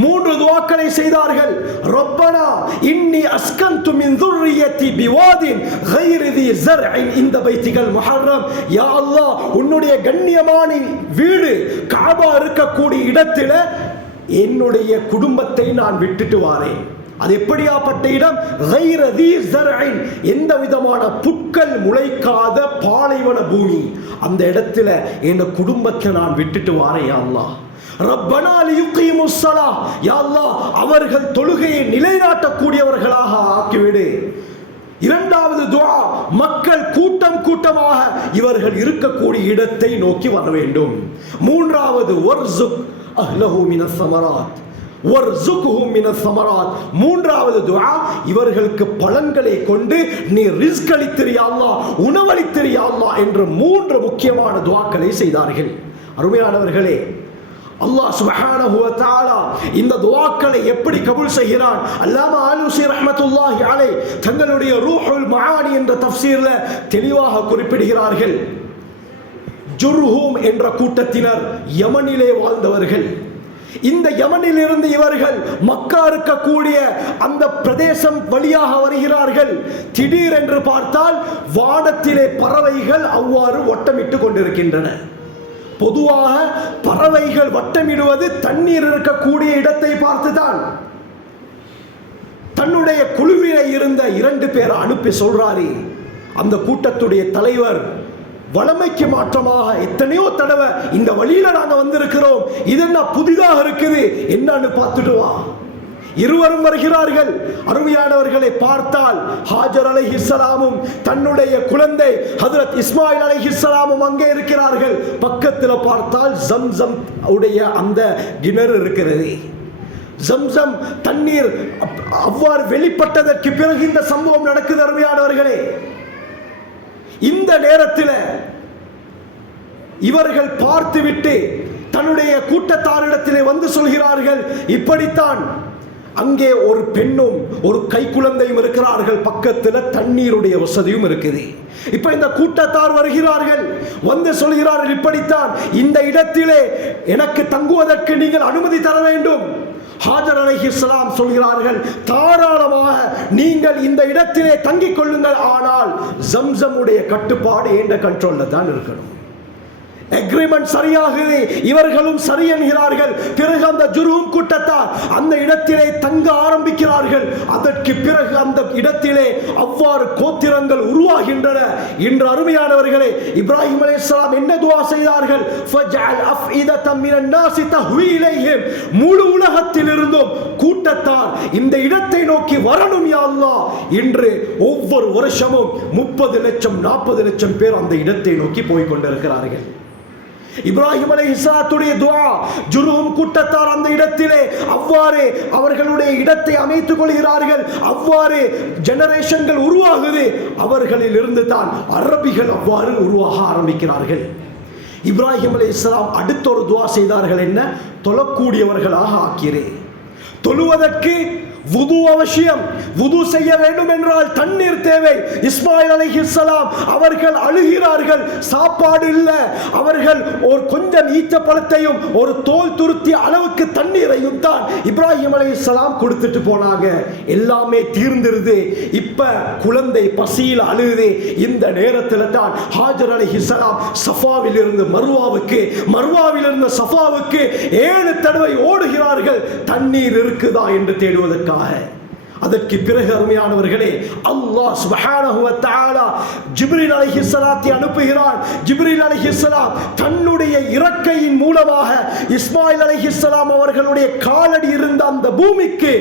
3 துஆக்களை செய்தார்கள். ரப்பனா இன்னி அஸ்கன்து மின் ذُرِّيَّتِي بِوَادٍ غَيْرِ ذِي زَرْعٍ عِندَ بَيْتِكَ الْمُحَرَّمِ. யா அல்லாஹ், உன்னுடைய கண்ணியமான வீடு காபா இருக்கக்கூடிய இடத்துல என்னுடைய குடும்பத்தை நான் விட்டுட்டு வாரேன். அது எப்படியாப்பட்ட இடம்? غَيْرَ ذِي زَرْعٍ, எந்த விதமான புட்கள் முளைக்காத பாலைவன பூமி. அந்த இடத்துல என் குடும்பத்தை நான் விட்டுட்டு வாரேன் யா அல்லாஹ். ரப்பனா லியுகீமுஸ் ஸலாஹ், யா அல்லாஹ், அவர்கள் தொழுகையை நிலைநாட்டக்கூடியவர்களாக ஆக்கிவிடு. இரண்டாவது துஆ, மக்கள் கூட்டம் கூட்டமாக இவர்கள் இருக்கக்கூடிய இடத்தை நோக்கி வர வேண்டும். மூன்றாவது வர்ஸுக் அஹ்லஹு மினஸ் ஸமராத் வர்ஸுக்ஹும் மினஸ் ஸமராத், மூன்றாவது துஆ, இவர்களுக்கு பழங்களை கொண்டு நீ ரிஸ்க் அளித்திரு யா அல்லாஹ், உணவளித்திரு யா அல்லாஹ் என்ற 3 முக்கியமான துஆக்களை செய்தார்கள். அருமையானவர்களே, அல்லாஹ் சுப்ஹானஹு வ தஆலா இந்த துஆக்களை எப்படி கபூல் செய்கிறான்? அல்லாமா ஆலூசி ரஹ்மத்துல்லாஹி அலைஹி தங்களுடைய ரூஹுல் மஆனி என்ற தஃப்சீர்ல தெளிவாக குறிப்பிடுகிறார்கள். ஜுர்ஹூம் என்ற கூட்டத்தினர் யமனிலே வாழ்ந்தவர்கள். இந்த யமனில் இருந்து இவர்கள் மக்கா இருக்கக்கூடிய அந்த பிரதேசம் வழியாக வருகிறார்கள். திடீரென்று பார்த்தால் வானத்திலே பறவைகள் அவ்வாறு வட்டமிட்டு கொண்டிருக்கின்றன. பொதுவாக பறவைகள் வட்டமிடுவது தண்ணீர் இருக்கக்கூடிய இடத்தை பார்த்துதான். தன்னுடைய குழுவிலே இருந்த 2 பேரை அனுப்பி சொல்றாரு. அந்த கூட்டத்துடைய தலைவர், வளமைக்கு மாற்றமாக எத்தனையோ தடவை இந்த வழியில நாங்க வந்திருக்கிறோம், இது என்ன புதிதாக இருக்குது, என்னன்னு பார்த்துட்டு வா. இருவரும் வருகிறார்கள். அருமையானவர்களை, பார்த்தால் ஹாஜர் அலைஹிஸ்ஸலாமும் தன்னுடைய குழந்தை ஹஜ்ரத் இஸ்மாயில் அலைஹிஸ்ஸலாமும் அங்கே இருக்கிறார்கள். பக்கத்தில் பார்த்தால் ஜம்சம் உடைய அந்த கிணறு இருக்கிறது. ஜம்சம் தண்ணீர் அவ்வாறு வெளிப்பட்டதற்கு பிறகு இந்த சம்பவம் நடக்குது. அருமையானவர்களே, இந்த நேரத்தில் இவர்கள் பார்த்துவிட்டு தன்னுடைய கூட்டத்தாரிடத்திலே வந்து சொல்கிறார்கள், இப்படித்தான் அங்கே ஒரு பெண்ணும் ஒரு கைக்குழந்தையும் இருக்கிறார்கள், பக்கத்தில் தண்ணீருடைய வசதியும் இருக்குது. இப்ப இந்த கூட்டத்தார் வருகிறார்கள், வந்து சொல்கிறார்கள், இப்படித்தான் இந்த இடத்திலே எனக்கு தங்குவதற்கு நீங்கள் அனுமதி தர வேண்டும். ஹாஜர் அலைஹிஸ்ஸலாம் சொல்கிறார்கள், தாராளமாக நீங்கள் இந்த இடத்திலே தங்கிக் கொள்ளுங்கள், ஆனால் ஜம்சமுடைய கட்டுப்பாடு என்ற கண்ட்ரோல்ல தான் இருக்கணும். அக்ரிமெண்ட் சரியாகுது, இவர்களும் சரி என்கிறார்கள். பிறகு அந்த ஜுர்ஹூம் கூட்டத்தார் அந்த இடத்திலே தங்க ஆரம்பிக்கிறார்கள். அதற்கு பிறகு அந்த இடத்திலே அவ்வாறு கோத்திரங்கள் உருவாகின்றன. இன்று அருமையானவர்களே, இப்ராஹிம் அலைஹிஸ்ஸலாம் என்ன துஆ செய்தார்கள்? ஃபஜ்அல் அஃஇதத்தம் மினன் நாஸி தஹ்வி இலைஹிம், முழு உலகத்திலிருந்தும் கூட்டத்தார் இந்த இடத்தை நோக்கி வரணும் யா அல்லாஹ். இன்று ஒவ்வொரு வருஷமும் 30 லட்சம் 40 லட்சம் பேர் அந்த இடத்தை நோக்கி போய் கொண்டிருக்கிறார்கள். இப்ராஹிம் அலைஹிஸ்ஸலாத்துடைய துஆ, ஜுர்ஹூம் கூட்டத்தார் அந்த இடத்திலே அவ்வாறு அவர்களுடைய இடத்தை அமைத்துக் கொள்கிறார்கள். அவ்வாறு ஜெனரேஷன்கள் உருவாகுது. அவர்களில் இருந்து தான் அரபிகள் அவ்வாறு உருவாக ஆரம்பிக்கிறார்கள். இப்ராஹிம் அலைஹிஸ்ஸலாம் அடுத்த ஒரு துஆ செய்தார்கள், என்ன? தொழக்கூடியவர்களாக ஆக்கிறேன். தொழுவதற்கு வுது அவசியம். வுது செய்ய வேண்டும் என்றால் தண்ணீர் தேவை. இஸ்மாயில் அலைஹிஸ்ஸலாம் அவர்கள் அழுகிறார்கள், சாப்பாடு இல்ல. அவர்கள் ஒரு கொஞ்சம் ஈச்ச பழத்தையும் ஒரு தோல் துருத்தி அளவுக்கு தண்ணீரையும் தான் இப்ராஹிம் அலைஹிஸ்ஸலாம் கொடுத்துட்டு போனாங்க. எல்லாமே தீர்ந்திருது. இப்ப குழந்தை பசியில் அழுகுது. இந்த நேரத்தில் தான் ஹாஜர் அலைஹிஸ்ஸலாம் சஃபாவில் இருந்து மர்வாவுக்கு, மர்வாவில் இருந்து சஃபாவுக்கு 7 தடவை ஓடுகிறார்கள், தண்ணீர் இருக்குதா என்று தேடுவதற்காக. அதற்கு பிறகு அருமையானவர்களே, அல்லாஹ் சுப்ஹானஹு வ தஆலா ஜிப்ரீல் அலைஹிஸ்ஸலாத்தை அனுப்புகிறான். ஜிப்ரீல் அலைஹிஸ்ஸலாம் தன்னுடைய இறக்கையின் மூலமாக இஸ்மாயில் அலைஹிஸ்ஸலாம் அவர்களுடைய காலடி இருந்த அந்த பூமிக்கு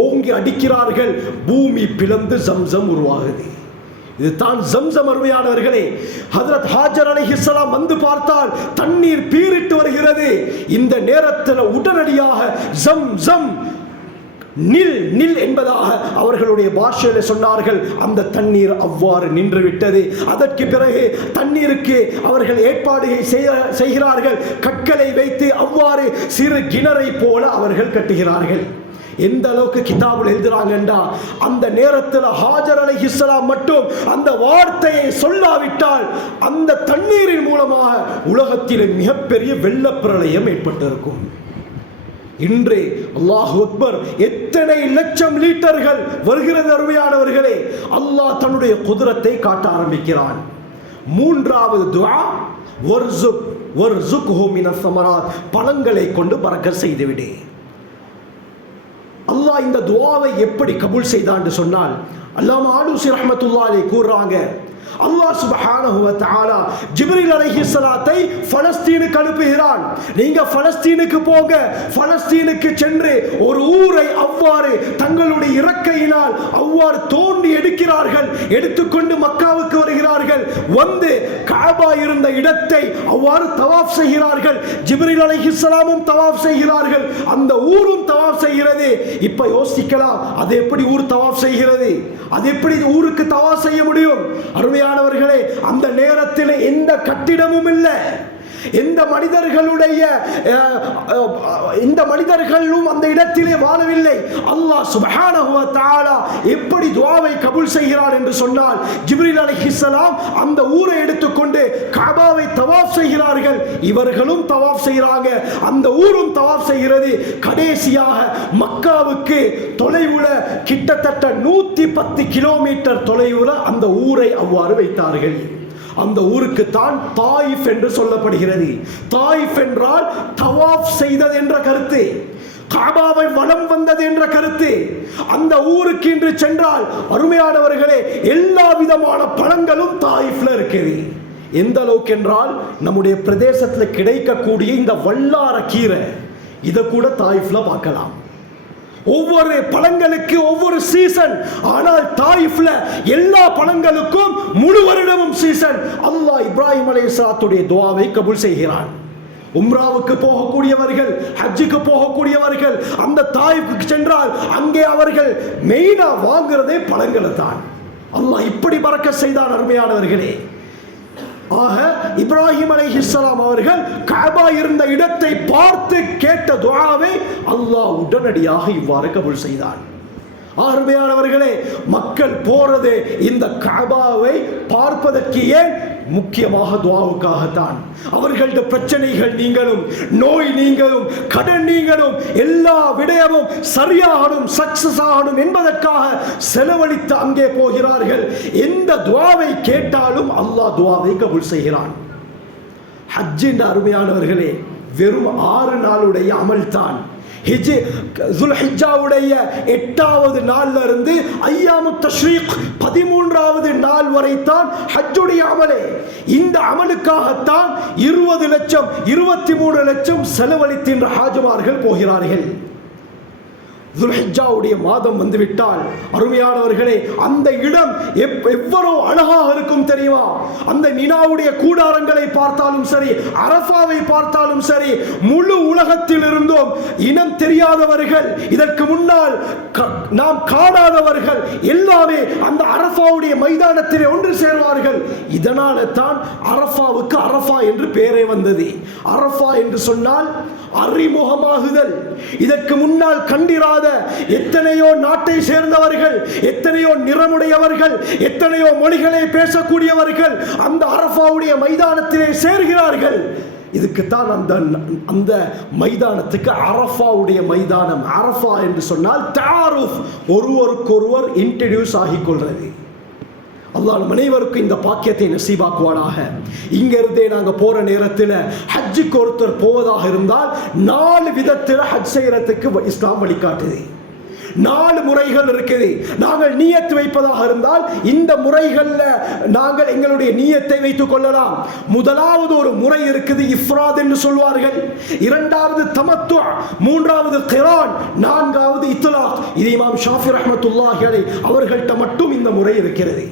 ஓங்கி அடிக்கிறார்கள். பூமி பிளந்து ஜம்சம் உருவாகுது. இதுதான் ஜம்சம். அருமையானவர்களே, ஹஜ்ரத் ஹாஜர் அலைஹிஸ்ஸலாம் வந்து பார்த்தால் தண்ணீர் பீரிட்டு வருகிறது. இந்த நேரத்தில் உடனடியாக ஜம்சம் நில் நில் என்பதாக அவர்களுடைய பாஷையில் சொன்னார்கள். அந்த தண்ணீர் அவ்வாறு நின்று விட்டது. அதற்கு பிறகு தண்ணீருக்கு அவர்கள் ஏற்பாடு செய்கிறார்கள். கற்களை வைத்து அவ்வாறு சிறு கிணறை போல அவர்கள் கட்டுகிறார்கள். எந்த அளவுக்கு கிதாபில் எழுதுறாங்கன்றா, அந்த நேரத்தில் ஹாஜர் அலைஹிஸ்ஸலாம் மட்டும் அந்த வார்த்தையை சொல்லாவிட்டால் அந்த தண்ணீரின் மூலமாக உலகத்தில் மிகப்பெரிய வெள்ளப்பிரளயம் ஏற்பட்டிருக்கும். இன்று அல்லாஹு அக்பர் எத்தனை லட்சம் லிட்டர்கள் வருகிறது அருமையானவர்களே. அல்லாஹ் தன்னுடைய குதிரத்தை காட்ட ஆரம்பிக்கிறான். மூன்றாவது துஆ, வர்ஸுக்ஹு மினஸ் ஸமராத், பழங்களை கொண்டு பரக்கத் செய்துவிடு. அல்லாஹ் இந்த துஆவை எப்படி கபூல் செய்தான் என்று சொன்னால், அல்லாமா ஆலூசி ரஹ்மத்துல்லாஹி அலைஹி கூறுறாங்க, அல்லாஹ் சுப்ஹானஹு வ தஆலா ஜிப்ரீல் அலைஹிஸ்ஸலாத்தை பலஸ்தீனுக்கு அனுப்புகிறான். நீங்க பலஸ்தீனுக்கு போங்க. பலஸ்தீனுக்கு சென்று ஒரு ஊரை அவ்வாறு தங்களுடைய இறக்கையினால் அவ்வாறு தோண்டி எடுக்கிறார்கள். எடுத்துக்கொண்டு மக்காவுக்கு வருகிறார்கள். வந்து கஅபா இருந்த இடத்தை அவ்வாறு தவாஃப் செய்கிறார்கள். ஜிப்ரீல் அலைஹிஸ்ஸலாமும் தவாஃப் செய்கிறார்கள். அந்த ஊரும் தவாஃப் செய்கிறது. இப்ப யோசிக்கலாம், அது எப்படி ஊர் தவாஃப் செய்கிறது? அது எப்படி ஊருக்கு தவாஃப் செய்ய முடியும்? அருமையானவர்களே, அந்த நேரத்தில் எந்த கட்டிடமும் இல்லை. எந்த மனிதர்களும் அந்த இடத்திலே வாழவில்லை. அல்லாஹ் சுப்ஹானஹு வ தஆலா எப்படி துஆவை கபூல் செய்கிறார் என்று சொன்னால், ஜிப்ரீல் அலைஹிஸ்ஸலாம் அந்த ஊரை எடுத்துக்கொண்டு கஅபாவை தவாஃப் செய்கிறார்கள். இவர்களும் தவாஃப் செய்கிறாங்க. அந்த ஊரும் தவாஃப் செய்கிறது. கடைசியாக மக்காவுக்கு தொலைவுல கிட்டத்தட்ட 110 கிலோமீட்டர் தொலைவுல அந்த ஊரை அவ்வாறு வைத்தார்கள். அந்த ஊருக்கு தான் தாயிஃப் என்று சொல்லப்படுகிறது. தாயிஃப் என்றால் தவாஃப் செய்தது என்ற கருத்து, கஅபாவை வலம் வந்தது என்ற கருத்து. அந்த ஊருக்கு இன்று சென்றால் அருமையானவர்களே, எல்லா விதமான பழங்களும் தாயிஃப்ல இருக்குது. எந்த அளவுக்கு என்றால், நம்முடைய பிரதேசத்தில் கிடைக்கக்கூடிய இந்த வல்லார கீரை, இதை கூட தாயிஃப்ல பார்க்கலாம். ஒவ்வொரு பழங்களுக்கு ஒவ்வொரு சீசன். ஆனால் தாயிஃப்ல எல்லா பழங்களுக்கும் முழு வருடமும் சீசன். அல்லாஹ் இப்ராஹிம் அலைஹிஸ்ஸலாத்துடைய துஆவை கபூல் செய்கிறான். உம்ராவுக்கு போகக்கூடியவர்கள், ஹஜ்ஜுக்கு போகக்கூடியவர்கள் அந்த தாயிஃபுக்கு சென்றால் அங்கே அவர்கள் மெயினா வாங்குறதே பழங்களை தான். அல்லாஹ் இப்படி பரக்கத் செய்தான் அருமையானவர்களே. ஆக இப்ராஹிம் அலைஹிஸ்ஸலாம் அவர்கள் கஅபா இருந்த இடத்தை பார்த்து கேட்ட துஆவை அல்லாஹ் உடனடியாக இவ்வாறு கபூல் செய்தான். அருமையானவர்களே, மக்கள் போறது இந்த கஅபாவை பார்ப்பதற்கு ஏன்? முக்கியமாக துஆவுக்காகத்தான். அவர்களுடைய பிரச்சனைகள் நீங்களும், நோய் நீங்களும், கடன் நீங்களும், எல்லா விடயமும் சரியாகணும், சக்சஸ் ஆகணும் என்பதற்காக செலவழித்து அங்கே போகிறார்கள். எந்த துஆவை கேட்டாலும் அல்லாஹ் துஆவை கபூல் செய்கிறான். ஹஜ்ஜின் அருமையானவர்களே, வெறும் 6 நாளுடைய அமல் தான். துல்ஹிஜ்ஜாவுடைய 8வது நாள்ல இருந்து ஐயாமு தஷ்ரீக் 13வது நாள் வரை தான் ஹஜ்ஜுடைய அமலே. இந்த அமலுக்காகத்தான் 20 லட்சம் 23 லட்சம் செலவழித்தின்ற ஹாஜிமார்கள் போகிறார்கள். துல்ஹிஜ்ஜாவுடைய மாதம் வந்துவிட்டால் அருமையானவர்களே, அந்த இடம் எவ்வளவு அழகாக இருக்கும் தெரியுமா? அந்த மினாவுடைய கூடாரங்களை பார்த்தாலும் சரி, அரஃபாவை பார்த்தாலும் சரி, முழு உலகத்தில் இருந்தும் இனம் தெரியாதவர்கள், இதற்கு முன்னால் நாம் காணாதவர்கள் எல்லாமே அந்த அரஃபாவுடைய மைதானத்திலே ஒன்று சேர்வார்கள். இதனால தான் அரஃபாவுக்கு அரஃபா என்று பெயரே வந்தது. அரஃபா என்று சொன்னால் அறிமுகமாகுதல். இதற்கு முன்னால் கண்டிராத எத்தனையோ நாட்டை சேர்ந்தவர்கள், எத்தனையோ நிறமுடையவர்கள், எத்தனையோ மொழிகளை பேசக்கூடியவர்கள் அந்த அரஃபாவுடைய மைதானத்திலே சேர்கிறார்கள். இதுக்குத்தான் அந்த மைதானத்துக்கு அரஃபாவுடைய மைதானம். அரஃபா என்று சொன்னால் தஆருஃப், ஒருவருக்கொருவர் இன்ட்ரோடியூஸ் ஆகிக் கொள்றது. அல்லாஹ் அனைவருக்கும் இந்த பாக்கியத்தை நசீபாக்குவானாக. இங்கிருந்தே நாங்கள் போற நேரத்தில் ஹஜ்ஜுக்கு ஒருத்தர் போவதாக இருந்தால் 4 விதத்தில் ஹஜ் செய்யறதுக்கு இஸ்லாம் வழிகாட்டுது. 4 முறைகள் இருக்குது. நாங்கள் நியத் வைப்பதாக இருந்தால் இந்த முறைகளில் நாங்கள் எங்களுடைய நியத்தை வைத்துக் கொள்ளலாம். முதலாவது ஒரு முறை இருக்குது, இஃப்ராத் என்று சொல்வார்கள். 2வது தமத்து, 3வது கிரான், 4வது இத்லாக். இது இமாம் ஷாஃபி ரஹ்மத்துல்லாஹி அலைஹி அவர்கள்ட்ட மட்டும் இந்த முறை இருக்கிறது.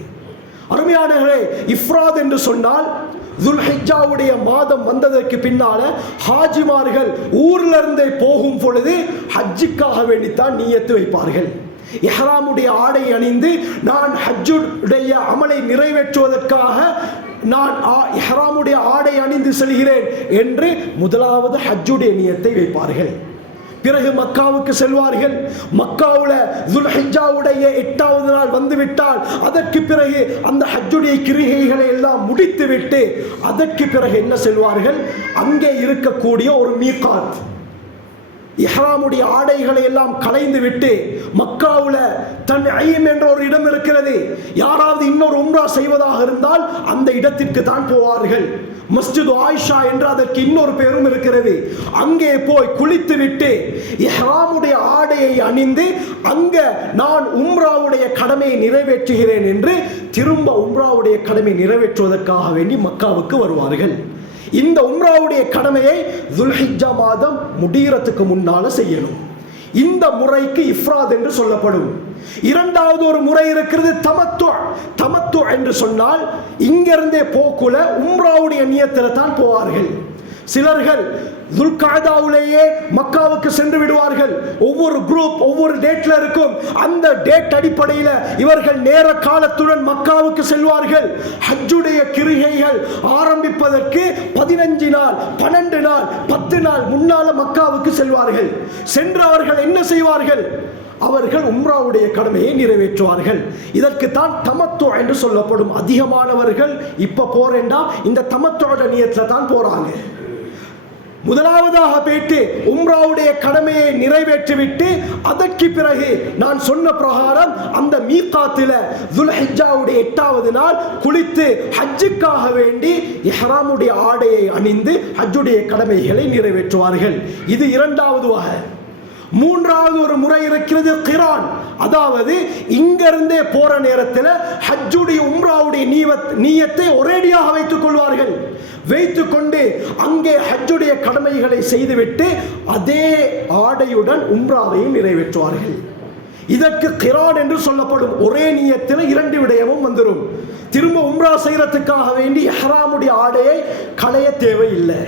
அருமையானவர்களே, இஃப்ராத் என்று சொன்னால் துல்ஹிஜ்ஜாவுடைய மாதம் வந்ததற்கு பின்னால ஹாஜிமார்கள் ஊர்ல இருந்தே போகும் பொழுது ஹஜ்ஜுக்காக வேண்டித்தான் நியத்து வைப்பார்கள். இஹ்ராமுடைய ஆடை அணிந்து நான் ஹஜ்ஜுடைய அமலை நிறைவேற்றுவதற்காக நான் இஹ்ராமுடைய ஆடை அணிந்து செல்கிறேன் என்று முதலாவது ஹஜ்ஜுடைய நியத்தை வைப்பார்கள். பிறகு மக்காவுக்கு செல்வார்கள். மக்காவுல துல்ஹிஜ்ஜாவுடைய 8வது நாள் வந்துவிட்டால் அதற்கு பிறகு அந்த ஹஜ்ஜுடைய கிரிகைகளை எல்லாம் முடித்துவிட்டு அதற்கு பிறகு என்ன செல்வார்கள், அங்கே இருக்கக்கூடிய ஒரு மீகாத், இஹ்ராமுடைய ஆடைகளை எல்லாம் களைந்து விட்டு மக்காவுல தன்ஐம் என்ற ஒரு இடம் இருக்கிறது. யாராவது இன்னொரு உம்ரா செய்வதாக இருந்தால் அந்த இடத்திற்கு தான் போவார்கள். மஸ்ஜித் ஆயிஷா என்று அதற்கு இன்னொரு பேரும் இருக்கிறது. அங்கே போய் குளித்து விட்டு இஹ்ராமுடைய ஆடையை அணிந்து அங்க நான் உம்ராவுடைய கடமையை நிறைவேற்றுகிறேன் என்று திரும்ப உம்ராவுடைய கடமை நிறைவேற்றுவதற்காக வேண்டி மக்காவுக்கு வருவார்கள். இந்த உம்ராவுடைய கடமையை துல்ஹிஜ்ஜா மாதம் முடியறதுக்கு முன்னால செய்யணும். இந்த முறைக்கு இஃப்ராத் என்று சொல்லப்படும். இரண்டாவது ஒரு முறை இருக்கிறது தமத்து. தமத்து என்று சொன்னால் இங்கிருந்தே போக்குல உம்ராவுடைய நியத்தில் தான் போவார்கள். சிலர்கள் துல்காதாவிலேயே மக்காவுக்கு சென்று விடுவார்கள். ஒவ்வொரு குரூப் ஒவ்வொரு டேட்ல இருக்கும். அந்த டேட் அடிப்படையில் இவர்கள் நேர காலத்துடன் மக்காவுக்கு செல்வார்கள். ஹஜ்ஜுடைய கிரிகைகள் ஆரம்பிப்பதற்கு 15 நாள் 12 நாள் 10 நாள் முன்னால மக்காவுக்கு செல்வார்கள். சென்று அவர்கள் என்ன செய்வார்கள், அவர்கள் உம்ராவுடைய கடமையை நிறைவேற்றுவார்கள். இதற்கு தான் தமத்து என்று சொல்லப்படும். அதிகமானவர்கள் இப்ப போறேன்டா இந்த தமத்தோட நியத்துல தான் போறாங்க. முதலாவதாக போயிட்டு உம்ராவுடைய கடமையை நிறைவேற்றிவிட்டு அதற்கு பிறகு நான் சொன்ன பிரகாரம் அந்த மீகாத்தில் துல்ஹிஜ்ஜாவுடைய 8வது நாள் குளித்து ஹஜ்ஜுக்காக வேண்டி இஹ்ராமுடைய ஆடையை அணிந்து ஹஜ்ஜுடைய கடமைகளை நிறைவேற்றுவார்கள். இது இரண்டாவது வகை. மூன்றாவது ஒரு முறை இருக்கிறது கிரான். அதாவது இங்கிருந்தே போற நேரத்தில் ஹஜ்ஜுடைய உம்ராவுடைய நியத்தை ஒரேடியாக வைத்துக் கொள்வார்கள். வைத்துக்கொண்டு அங்கே ஹஜ்ஜுடைய கடமைகளை செய்துவிட்டு அதே ஆடையுடன் உம்ராவையும் நிறைவேற்றுவார்கள். இதற்கு கிரான் என்று சொல்லப்படும். ஒரே நியத்தில் 2 விடயமும் வந்துடும். திரும்ப உம்ரா செய்யறதுக்காக வேண்டி இஹ்ராமுடைய ஆடையை களைய தேவையில்லை.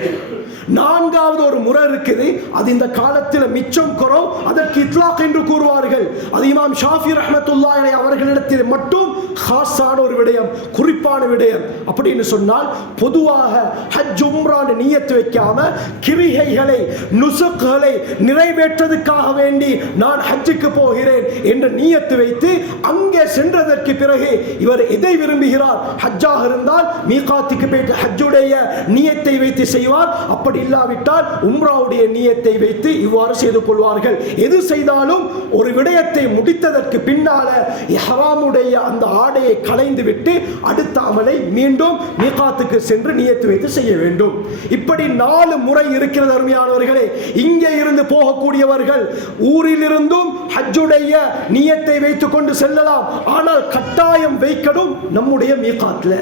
நான்காவது ஒரு முறை இருக்குது. அது இந்த காலத்தில் மிச்சம் குறவு. அதற்கு இத்லாக் என்று கூறுவார்கள். அது இமாம் ஷாஃபி ரஹ்மத்துல்லாஹி அலைஹி அவர்களிடத்தில் மட்டும் காசான ஒரு விடயம், குறிப்பான விடயம். அப்படின்னு சொன்னால் பொதுவாக ஹஜ் உம்ரான் நியத்து வைக்காம கிரிகைகளை நுசுக்களை நிறைவேற்றதுக்காக வேண்டி நான் ஹஜ்ஜுக்கு போகிறேன் என்று நியத்து வைத்து அங்கே சென்றதற்கு பிறகு இவர் எதை விரும்புகிறார், ஹஜ்ஜாக இருந்தால் மீகாத்துக்கு போயிட்டு ஹஜ்ஜுடைய நியத்தை வைத்து செய்வார். அப்படி இல்லாவிட்டால் உம்ராவுடைய நியத்தை வைத்து இவ்வாறு செய்து கொள்வார்கள். எது செய்தாலும் ஒரு விடயத்தை முடித்ததற்கு பின்னால இஹ்ராமுடைய அந்த ஆடையை களைந்து விட்டு அடுத்த அமலை மீண்டும் மீகாத்துக்கு சென்று நியத்து வைத்து செய்ய வேண்டும். இப்படி 4 முறை இருக்கிறது அருமையானவர்களே. இங்கே இருந்து போகக்கூடியவர்கள் ஊரிலிருந்தும் ஹஜ்ஜுடைய நியத்தை வைத்துக் கொண்டு செல்லலாம். ஆனால் கட்டாயம் வைக்கணும் நம்முடைய மீகாத்ல.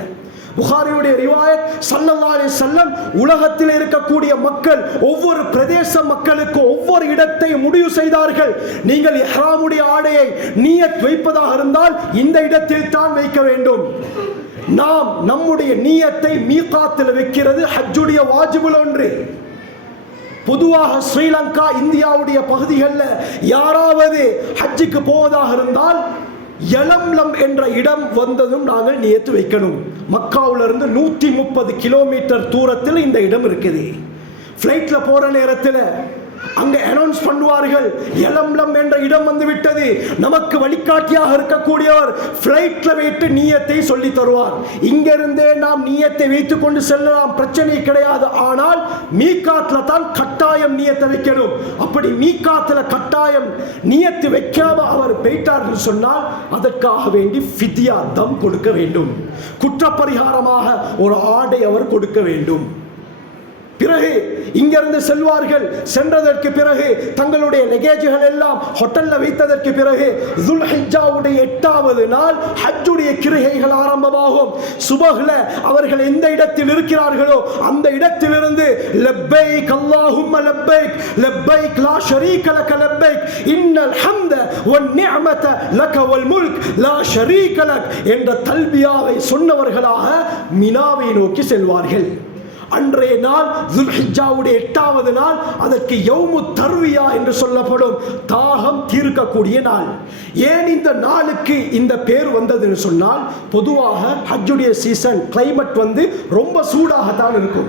புகாரியுடைய ரிவாயத் ஸல்லல்லாஹு அலைஹி வஸல்லம் உலகத்தில் இருக்கக்கூடிய மக்கள் ஒவ்வொரு பிரதேச மக்களுக்கு ஒவ்வொரு இடத்தை முடிவு செய்தார்கள். நீங்கள் இஹ்ராமுடைய ஆடையை நியத் வைப்பதாக இருந்தால் இந்த இடத்தில் தான் வைக்க வேண்டும். நாம் நம்முடைய நியத்தை மீகாத்தில் வைக்கிறது ஹஜ்ஜுடைய வாஜிபுல் ஒன்று. பொதுவாக ஸ்ரீலங்கா இந்தியாவுடைய பகுதிகளில் யாராவது ஹஜ்ஜுக்கு போவதாக இருந்தால் யலம்லம் என்ற இடம் வந்ததும் நாங்கள் நியத்து வைக்கணும். மக்காவிலிருந்து 130 கிலோமீட்டர் தூரத்தில் இந்த இடம் இருக்குது. ஃப்ளைட்ல போற நேரத்தில் அங்க அனௌன்ஸ் பண்ணுவார்கள், யலம்லம் என்ற இடம் வந்து விட்டது. நமக்கு வழிகாட்டியாக இருக்கக்கூடியவர் ஃப்ளைட்ல வைத்து நியத்தை சொல்லி தருவார். இங்கிருந்தே நாம் நியத்தை வைத்துக் கொண்டு செல்லலாம், பிரச்சனை கிடையாது. ஆனால் மீகாத்ல தான் கட்டாயம் நியத்தை வைக்கணும். அப்படி மீகாத்ல கட்டாயம் நியத்து வைக்காம அவர் போயிட்டார் சொன்னால் அதற்காக வேண்டி ஃபித்யா தம் கொடுக்க வேண்டும். குற்றப்பரிகாரமாக ஒரு ஆடை அவர் கொடுக்க வேண்டும். பிறகு இங்கிருந்து செல்வார்கள். சென்றதற்கு பிறகு தங்களுடைய லெகேஜ்கள் எல்லாம் ஹோட்டல்ல வைத்ததற்கு பிறகு துல்ஹிஜ்ஜாவுடைய 8வது நாள் ஹஜ்ஜுடைய கிரிகைகள் ஆரம்பமாகும். சுபஹ்ல அவர்கள் எந்த இடத்தில் இருக்கிறார்களோ அந்த இடத்திலிருந்து லப்பைக் அல்லாஹும்ம லப்பைக் லப்பைக் லா ஷரீக லக லப்பைக் இன்னல் ஹம்த வன் நிஅமத லக வல் முல்க் லா ஷரீக லக் என்ற தல்பியாவை சொன்னவர்களாக மினாவை நோக்கி செல்வார்கள். அன்றைய நாள் துல்ஹிஜ்ஜாவுடைய 8வது நாள், அதற்கு யௌமு தர்வியா என்று சொல்லப்படும், தாகம் தீர்க்கக்கூடிய நாள். ஏன் இந்த நாளுக்கு இந்த பேர் வந்ததுன்னு சொன்னால், பொதுவாக ஹஜ்ஜுடைய சீசன் கிளைமேட் ரொம்ப சூடாகத்தான் இருக்கும்.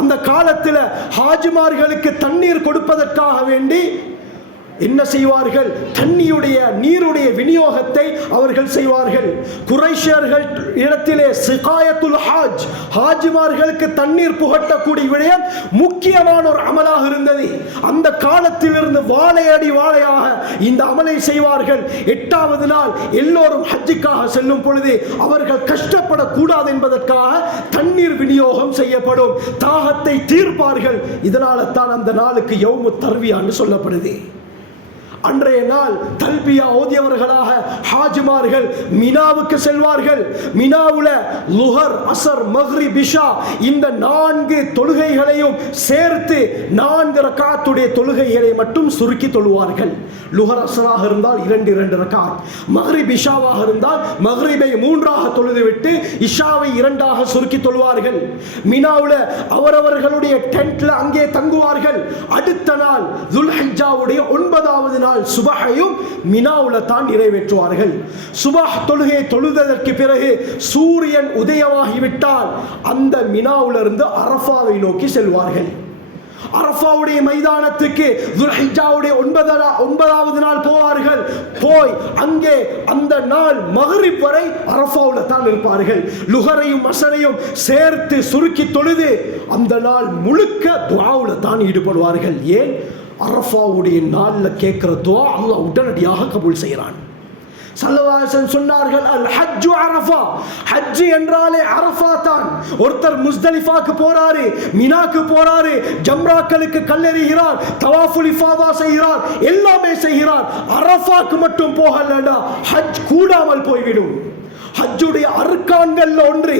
அந்த காலத்தில் ஹாஜிமார்களுக்கு தண்ணீர் கொடுப்பதற்காக வேண்டி என்ன செய்வார்கள்? நீருடைய விநியோகத்தை அவர்கள் செய்வார்கள். குறைஷியர்கள் இடத்திலே சிகாயத்துல் ஹாஜ், ஹாஜிமார்களுக்கு தண்ணீர் புகட்டக்கூடிய விடயம் முக்கியமான ஒரு அமலாக இருந்தது. அந்த காலத்திலிருந்து வாழையடி வாழையாக இந்த அமலை செய்வார்கள். 8வது நாள் எல்லோரும் ஹஜ்ஜுக்காக செல்லும் பொழுது அவர்கள் கஷ்டப்படக்கூடாது என்பதற்காக தண்ணீர் விநியோகம் செய்யப்படும், தாகத்தை தீர்ப்பார்கள். இதனால தான் அந்த நாளுக்கு யௌமு தர்வியான்னு சொல்லப்படுது. அன்றைய நாள் தல்பியா ஓதியவர்களாக ஹாஜிமார்கள் மினாவுக்கு செல்வார்கள். மினாவுல லுஹர், அசர், மக்ரிப், இஷா இந்த 4 தொழுகைகளையும் சேர்த்து 4 ரக்காத்துடைய தொழுகைகளை மட்டும் சுருக்கி தொழுவார்கள். லுஹர் அசராக இருந்தால் 2 ரக்காத், மக்ரிப் இஷாவாக இருந்தால் மக்ரிபை 3ஆக தொழுதுவிட்டு இஷாவை 2ஆக சுருக்கி தொழுவார்கள். மினாவுல அவரவர்களுடைய டென்ட்ல அங்கே தங்குவார்கள். அடுத்த நாள் துல்ஹிஜ்ஜாவுடைய 9வது நாள் சுபஹையும் மினாவுல தான் நிறைவேற்றுவார்கள். சுபஹ் தொழுகை தொழுததற்கு பிறகு சூரியன் உதயமாகிவிட்டால் அந்த மினாவிலிருந்து அரஃபாவை நோக்கி செல்வார்கள். அரஃபாவுடைய மைதானத்துக்கு துல்ஹிஜ்ஜாவுடைய 9வது நாள் போவார்கள். போய் அங்கே அந்த நாள் மக்ரிப் வரை அரஃபாவுல தான் இருப்பார்கள். லுஹரையும் அஸரையும் சேர்த்து சுருக்கி தொழுது அந்த நாள் முழுக்க துஆவுல தான் ஈடுபடுவார்கள். ஏன்? அரஃபாவுடைய நாளில் கேட்கிற துஆ அல்லாஹ் உடனடியாக கபூல் செய்கிறான். ஸல்லல்லாஹு அலைஹி வஸல்லம் சொன்னார்கள், அல் ஹஜ்ஜு அரஃபா, ஹஜ் என்றாலே அரஃபா தான். ஒருத்தர் முஸ்தலிஃபாக்கு போறாரு, மினாக்கு போறாரு, ஜம்ராக்களுக்கு கல்லெறிகிறார், தவாஃபுல் இஃபாதா செய்கிறார், எல்லாமே செய்கிறார். அரஃபாக்கு மட்டும் போகலன்னா ஹஜ் கூடாமல் போய்விடும். ஹஜ்ஜுடைய அர்கான்கள் ஒன்று.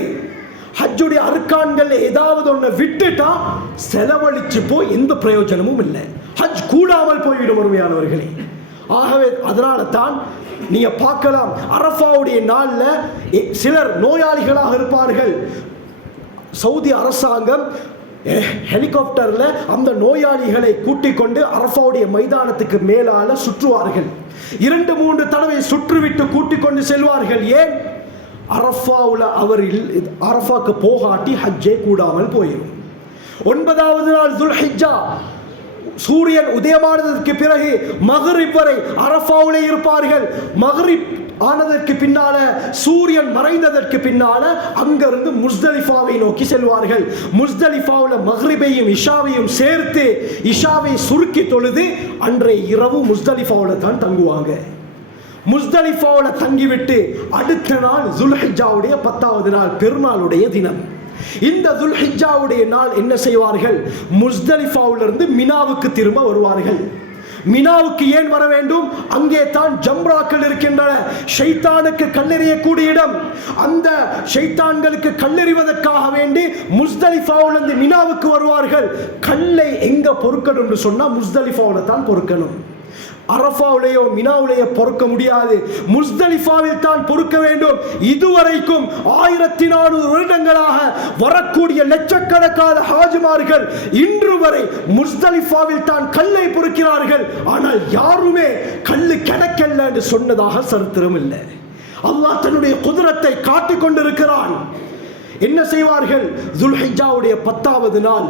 ஹஜ்ஜுடைய அர்கான்கள் ஏதாவது ஒன்று விட்டுட்டா செலவழிச்சு போய் எந்த பிரயோஜனமும் இல்லை. ஹஜ் கூடாமல் போய்விடும் அருமையானவர்களே. ஆகவே அதனால தான் நீங்க பார்க்கலாம், அரஃபாவுடைய நாளில் சிலர் நோயாளிகளாக இருப்பார்கள். சவுதி அரசாங்கம் ஹெலிகாப்டர்ல அந்த நோயாளிகளை கூட்டிக் கொண்டு அரஃபாவுடைய மைதானத்துக்கு மேலால சுற்றுவார்கள். 2-3 தடவை சுற்றுவிட்டு கூட்டிக் கொண்டு செல்வார்கள். ஏன்? அரஃபாவுல அவர் அரஃபாக்கு போகாட்டி ஹஜ்ஜே கூடாமல் போயிடும். 9வது நாள் துல்ஹிஜ்ஜா சூரியன் உதயமானதற்கு பிறகு மக்ரிப் வரை அரஃபாவுலே இருப்பார்கள். மக்ரிப் ஆனதற்கு பின்னால, சூரியன் மறைந்ததற்கு பின்னால அங்கிருந்து முஸ்தலிஃபாவை நோக்கி செல்வார்கள். முஸ்தலிஃபாவுல மக்ரிபையும் இஷாவையும் சேர்த்து இஷாவை சுருக்கி தொழுது அன்றைய இரவு முஸ்தலிஃபாவுல தான் தங்குவாங்க. முஸ்தலிஃபாவுல தங்கிவிட்டு அடுத்த நாள் துல்ஹிஜ்ஜாவுடைய 10வது நாள் பெருநாளுடைய தினம். இந்த துல்ஹிஜ்ஜாவுடைய நாள் என்ன செய்வார்கள்? முஸ்தலிஃபாவிலிருந்து மினாவுக்கு திரும்ப வருவார்கள். மினாவுக்கு ஏன் வர வேண்டும்? அங்கே தான் ஜம்ராக்கள் இருக்கின்றன, ஷைத்தானுக்கு கல்லெறியக்கூடிய இடம். அந்த ஷைத்தான்களுக்கு கல்லெறிவதற்காக வேண்டி முஸ்தலிஃபாவிலிருந்து மினாவுக்கு வருவார்கள். கல்லை எங்க பொறுக்கணும் என்று சொன்னா முஸ்தலிஃபாவில தான் பொறுக்கணும். அரஃபாவுலேயோ மினாவுலேயோ பொறுக்க முடியாது, முஸ்தலிஃபாவில் தான் பொறுக்க வேண்டும். இதுவரைக்கும் 1400 வருடங்களாக வரக்கூடிய லட்சக்கணக்கான ஹாஜிமார்கள் இன்று வரை முஸ்தலிஃபாவில் தான் கல்லை பொறுக்கிறார்கள். ஆனால் யாருமே கல்லு கிடைக்கல என்று சொன்னதாக சரித்திரம் இல்லை. அல்லாஹ் தன்னுடைய குதிரத்தை காட்டிக் கொண்டிருக்கிறான். என்ன செய்வார்கள்? துல்ஹிஜ்ஜாவுடைய 10வது நாள்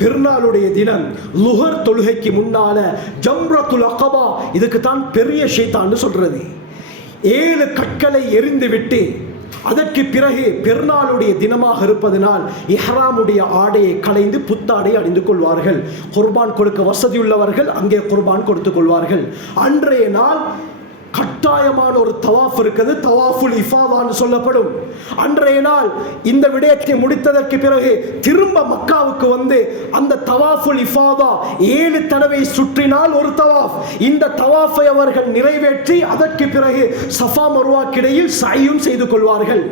பெருநாளுடைய தினம் லுஹர் தொழுகைக்கு முன்னால ஜம்ரத்துல் அகபா, இதுக்கு தான் பெரிய ஷைத்தான் சொல்றது, 7 கற்களை எரிந்து விட்டு அதற்கு பிறகு பெருநாளுடைய தினமாக இருப்பதனால் இஹ்ராமுடைய ஆடையை களைந்து புத்தாடை அணிந்து கொள்வார்கள். குர்பான் கொடுக்க வசதியுள்ளவர்கள் அங்கே குர்பான் கொடுத்துக் கொள்வார்கள். அன்றைய நாள் கட்டாயமான ஒரு தவாஃப் இருக்குது, தவாஃபுல் இஃபாதான்னு சொல்லப்படும். அன்றைய நாள் இந்த விடயத்தை முடித்ததற்கு பிறகு திரும்ப மக்காவுக்கு வந்து அந்த தவாஃபுல் இஃபாதா 7 தடவை சுற்றினால் ஒரு தவாஃப். இந்த தவாஃபை அவர்கள் நிறைவேற்றி அதற்கு பிறகு சஃபா மர்வாக்கிடையில் சையும் செய்து கொள்வார்கள்.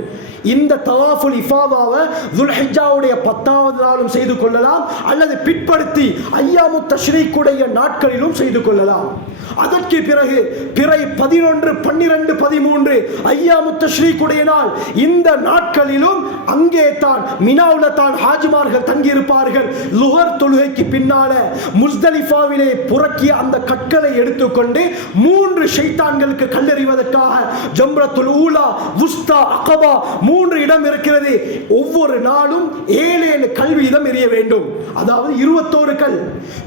இந்த தவாஃபுல் இஃபாதாவை துல்ஹிஜ்ஜாவுடைய 10வது நாளும் செய்து கொள்ளலாம், அல்லது பிற்படுத்தி ஐயாமு தஷ்ரீக்குடைய நாட்களிலும் செய்து கொள்ளலாம். அதற்கு பிறகு பிறை 11, 12, 13 ஐயாமு தஷ்ரீக்குடைய நாள், இந்த நாட்களிலும் அங்கே தான் மினாவுல தான் ஹாஜிமார்கள் தங்கியிருப்பார்கள். லுஹர் தொழுகைக்கு பின்னால முஸ்தலிஃபாவிலே புறக்கிய அந்த கற்களை எடுத்துக்கொண்டு 3 ஷைத்தான்களுக்கு கல்லெறிவதற்காக ஜம்ரத்துல் ஊலா, வுஸ்தா, அகபா 3 இடம் இருக்கிறது. ஒவ்வொரு நாளும் 7 கல் வீதம் எறிய வேண்டும். அதாவது 21 கல்.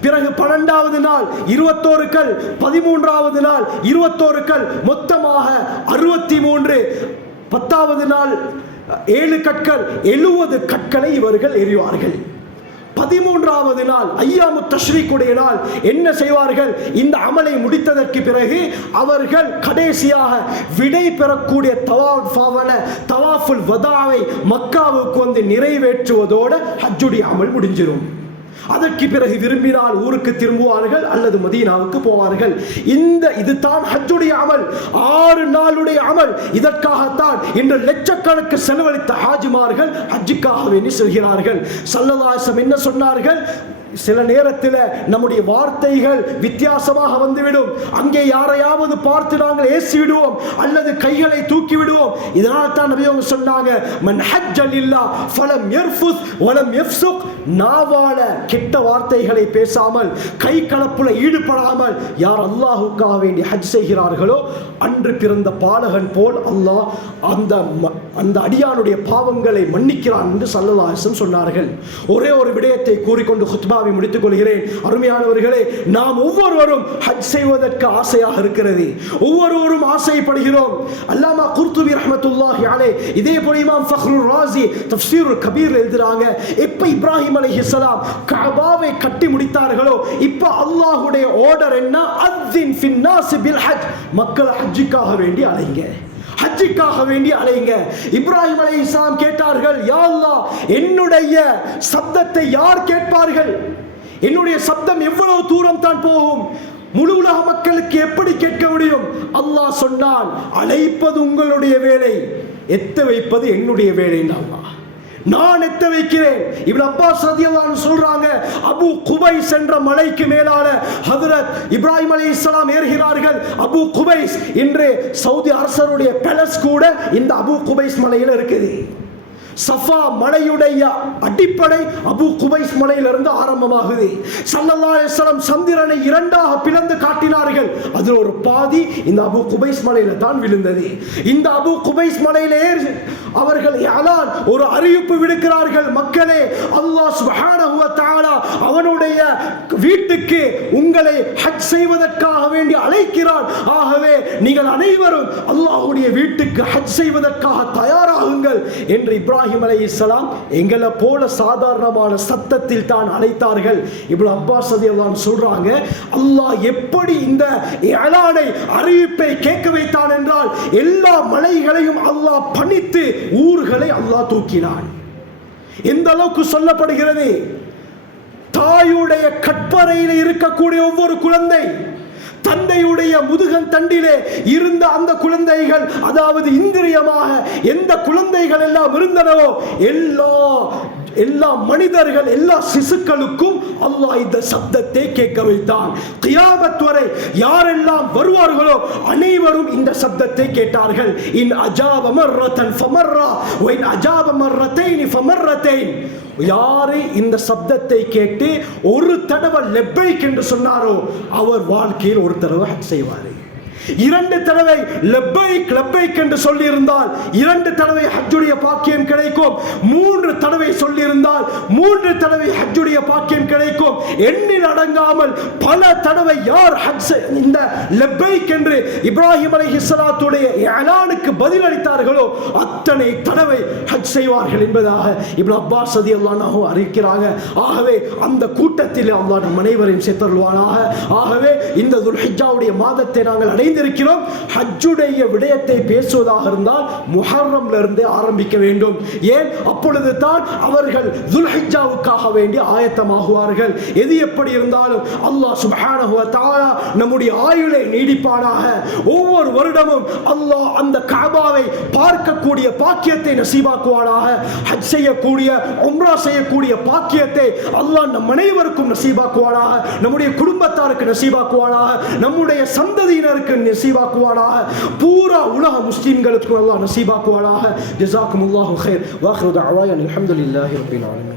பிறகு 12வது நாள் 21 கல், 13வது நாள் 21 கல், மொத்தமாக 63. 10வது நாள் 7 கற்கள், 70 கற்களை இவர்கள் எறிவார்கள். 13வது நாள் ஐயாமு தஷ்ரீக்குடைய நாள் என்ன செய்வார்கள்? இந்த அமலை முடித்ததற்கு பிறகு அவர்கள் கடைசியாக விடை பெறக்கூடிய தவாஃபுல் வதாவை மக்காவுக்கு வந்து நிறைவேற்றுவதோடு ஹஜ்ஜுடைய அமல் முடிஞ்சிடும். அதற்கு பிறகு விரும்பினால் ஊருக்கு திரும்புவார்கள் அல்லது மதீனாவுக்கு போவார்கள். இதுதான் ஹஜ்ஜுடைய அமல், 6 நாளுடைய அமல். இதற்காகத்தான் இன்று லட்சக்கணக்கு செலவழித்த ஹாஜிமார்கள் ஹஜ்ஜுக்காக வேண்டி செல்கிறார்கள். ஸல்லல்லாஹு அலைஹி வஸல்லம் என்ன சொன்னார்கள்? சில நேரத்தில் நம்முடைய வார்த்தைகள் வித்தியாசமாக வந்துவிடும். அங்கே யாரையாவது பார்த்து நாங்கள் ஏசி விடுவோம் அல்லது கைகளை தூக்கி விடுவோம். இதனால் தான் நபி அவங்க சொன்னாங்க, மன் ஹஜ்ஜ லில்லாஹ் ஃபலம் யர்ஃபுஸ் வலம் யஃப்ஸுக். நாவால கெட்ட வார்த்தைகளை பேசாமல், கை கலப்புல ஈடுபடாமல் யார் அல்லாஹ்வுக்காக வேண்டி ஹஜ் செய்கிறார்களோ அன்று பிறந்த பாலகன் போல் அல்லாஹ் அந்த அடியானுடைய பாவங்களை மன்னிக்கிறான் என்று ஸல்லல்லாஹு அலைஹி வஸல்லம் சொன்னார்கள். ஒரே ஒரு விடயத்தை கூறிக்கொண்டு குத்பா முடித்துக் கொள்கிறேன். அருமையானவர்களே, நாம் ஒவ்வொருவரும் ஹஜ் செய்வதற்கு ஆசையாக இருக்கிறது. ஒவ்வொருவரும் ஆசைப்படுகிறோம். அல்லாமா குர்துபி ரஹ்மத்துல்லாஹி அலைஹி, இதே போல இமாம் ஃபக்ருர் ராஸி தஃப்சீருல் கபீர் எழுதுறாங்க, எப்ப இப்ராஹிம் அலைஹிஸ்ஸலாம் கஅபாவை கட்டி முடித்தார்களோ இப்ப அல்லாஹ்வுடைய ஆர்டர் என்ன? அஸ்ஸின் ஃபின்னாஸ் பில் ஹஜ். மக்கள் ஹஜ்ஜுக்காக வேண்டி அலைங்க, ஹஜ்ஜுக்காக வேண்டி அலைங்க. இப்ராஹிம் அலைஹிஸ்ஸலாம் கேட்டார்கள், யா அல்லாஹ், என்னுடைய சப்தத்தை யார் கேட்பார்கள்? என்னுடைய சப்தம் எவ்வளவு தூரம் தான் போகும்? முழு உலக மக்களுக்கு எப்படி கேட்க முடியும்? அல்லாஹ் சொன்னான், அழைப்பது உங்களுடைய வேலை, எத்த வைப்பது என்னுடைய வேலை. நான் எத்த வைக்கிறேன். இப்னு அப்பாஸ் ரலியல்லாஹு அன்ஹு சொல்றாங்க, அபு குபைஸ் என்ற மலைக்கு மேலால ஹஜ்ரத் இப்ராஹிம் அலைஹிஸ்ஸலாம் ஏறுகிறார்கள். அபு குபைஸ் இன்று சவுதி அரசருடைய பேலஸ் கூட இந்த அபு குபைஸ் மலையில் இருக்குது. சஃபா மலையுடைய அடிப்படை அபு குபைஸ் மலையிலிருந்து ஆரம்பமாகுது. ஸல்லல்லாஹு அலைஹி வஸல்லம் சந்திரனை 2ஆக பிளந்து காட்டினார்கள். அதில் ஒரு பாதி இந்த அபு குபைஸ் மலையில தான் விழுந்தது. இந்த அபு குபைஸ் மலையிலே அவர்கள் அலான் ஒரு அறிவிப்பு விடுக்கிறார்கள், மக்களே, அல்லாஹ் சுப்ஹானஹு வ தஆலா அவனுடைய வீட்டுக்கு உங்களை ஹஜ் செய்வதற்காக வேண்டி அழைக்கிறான். ஆகவே நீங்கள் அனைவரும் அல்லாஹ்வுடைய வீட்டுக்கு ஹஜ் செய்வதற்காக தயாராகுங்கள் என்று இப்ராஹிம் அலைஹிஸ்ஸலாம் எங்களை போல சாதாரணமான சத்தத்தில் தான் அழைத்தார்கள். இப்னு அப்பாஸ் ரலியல்லாஹு அன்ஹு சொல்றாங்க, அல்லாஹ் எப்படி இந்த இஅலானை அறிவிப்பை கேட்க வைத்தான் என்றால் எல்லா மலைகளையும் அல்லாஹ் பணித்து ஊர்களை அல்லாஹ் தூக்கினான். எந்த அளவுக்கு சொல்லப்படுகிறது? தாயுடைய கற்பறையில் இருக்கக்கூடிய ஒவ்வொரு குழந்தை, தந்தையுடைய முதுகன் தண்டிலே இருந்த அந்த குழந்தைகள், அதாவது இந்திரியமாக எந்த குழந்தைகள் எல்லாம் இருந்தனவோ எல்லா மனிதர்கள், எல்லா சிசுக்களுக்கும் அல்லாஹ் இந்த சப்தத்தை கேட்க வைத்தான். கியாமத் வரை யாரெல்லாம் வருவார்களோ அனைவரும் இந்த சப்தத்தை கேட்டார்கள். இன் அஜாப மர்ரதன் ஃபமர்ரா வ இன் அஜாப மர்ரதைன் ஃபமர்ரதைன். யாரை இந்த சப்தத்தை கேட்டு ஒரு தடவை லெப்பைக் என்று சொன்னாரோ அவர் வாழ்க்கையில் ஒரு தடவை ஹஜ் செய்வார். 2 தடவை லெப்பைக் லெப்பைக் என்று சொல்லி இருந்தால் 2 தடவை ஹஜ்ஜுடைய பாக்கியம் கிடைக்கும். 3 தடவை சொல்லி இருந்தால் 3 தடவை ஹஜ்ஜுடைய பாக்கியம் கிடைக்கும். எண்ணில் அடங்காமல் பல தடவை யார் ஹஜ் இந்த லெப்பைக் என்று இப்ராஹிம் அலைஹிஸ்ஸலாத்துடைய இஅலானுக்கு பதில் அளித்தார்களோ அத்தனை தடவை ஹஜ் செய்வார்கள் என்பதாக இப்னு அப்பாஸ் ரலியல்லாஹு அன்ஹு அறிவிக்கிறாங்க. ஆகவே அந்த கூட்டத்தில் அல்லாஹ் நம் அனைவரையும் சேர்த்தருள்வானாக. ஆகவே இந்த துல்ஹிஜ்ஜாவுடைய மாதத்தை நாங்கள் இணைந்திருக்கிறோம். ஹஜ்ஜுடைய விடயத்தை பேசுவதாக இருந்தால் முஹர்ரம்ல இருந்து ஆரம்பிக்க வேண்டும். ஏன்? அப்பொழுது தான் அவர்கள் துல்ஹிஜ்ஜாவுக்காக வேண்டி ஆயத்தமாகுவார்கள். எது எப்படி இருந்தாலும் அல்லாஹ் சுப்ஹானஹு வ தஆலா நம்முடைய ஆயுளை நீடிப்பானாக. ஒவ்வொரு வருடமும் அல்லாஹ் அந்த கஅபாவை பார்க்கக்கூடிய பாக்கியத்தை நசீபாக்குவானாக. ஹஜ் செய்யக்கூடிய, உம்ரா செய்யக்கூடிய பாக்கியத்தை அல்லாஹ் நம் அனைவருக்கும் நசீபாக்குவானாக. நம்முடைய குடும்பத்தாருக்கு நசீபாக்குவானாக. நம்முடைய சந்ததியினருக்கு நசீபாக்குவானாக. பூரா உலக முஸ்லிம்களுக்கு அல்லாஹ் நசீபாக்குவானாக. ஜஸாக்குமுல்லாஹு கைர். வ ஆகிரு தஅவானா அல்ஹம்துலில்லாஹி ரப்பில் ஆலமீன்.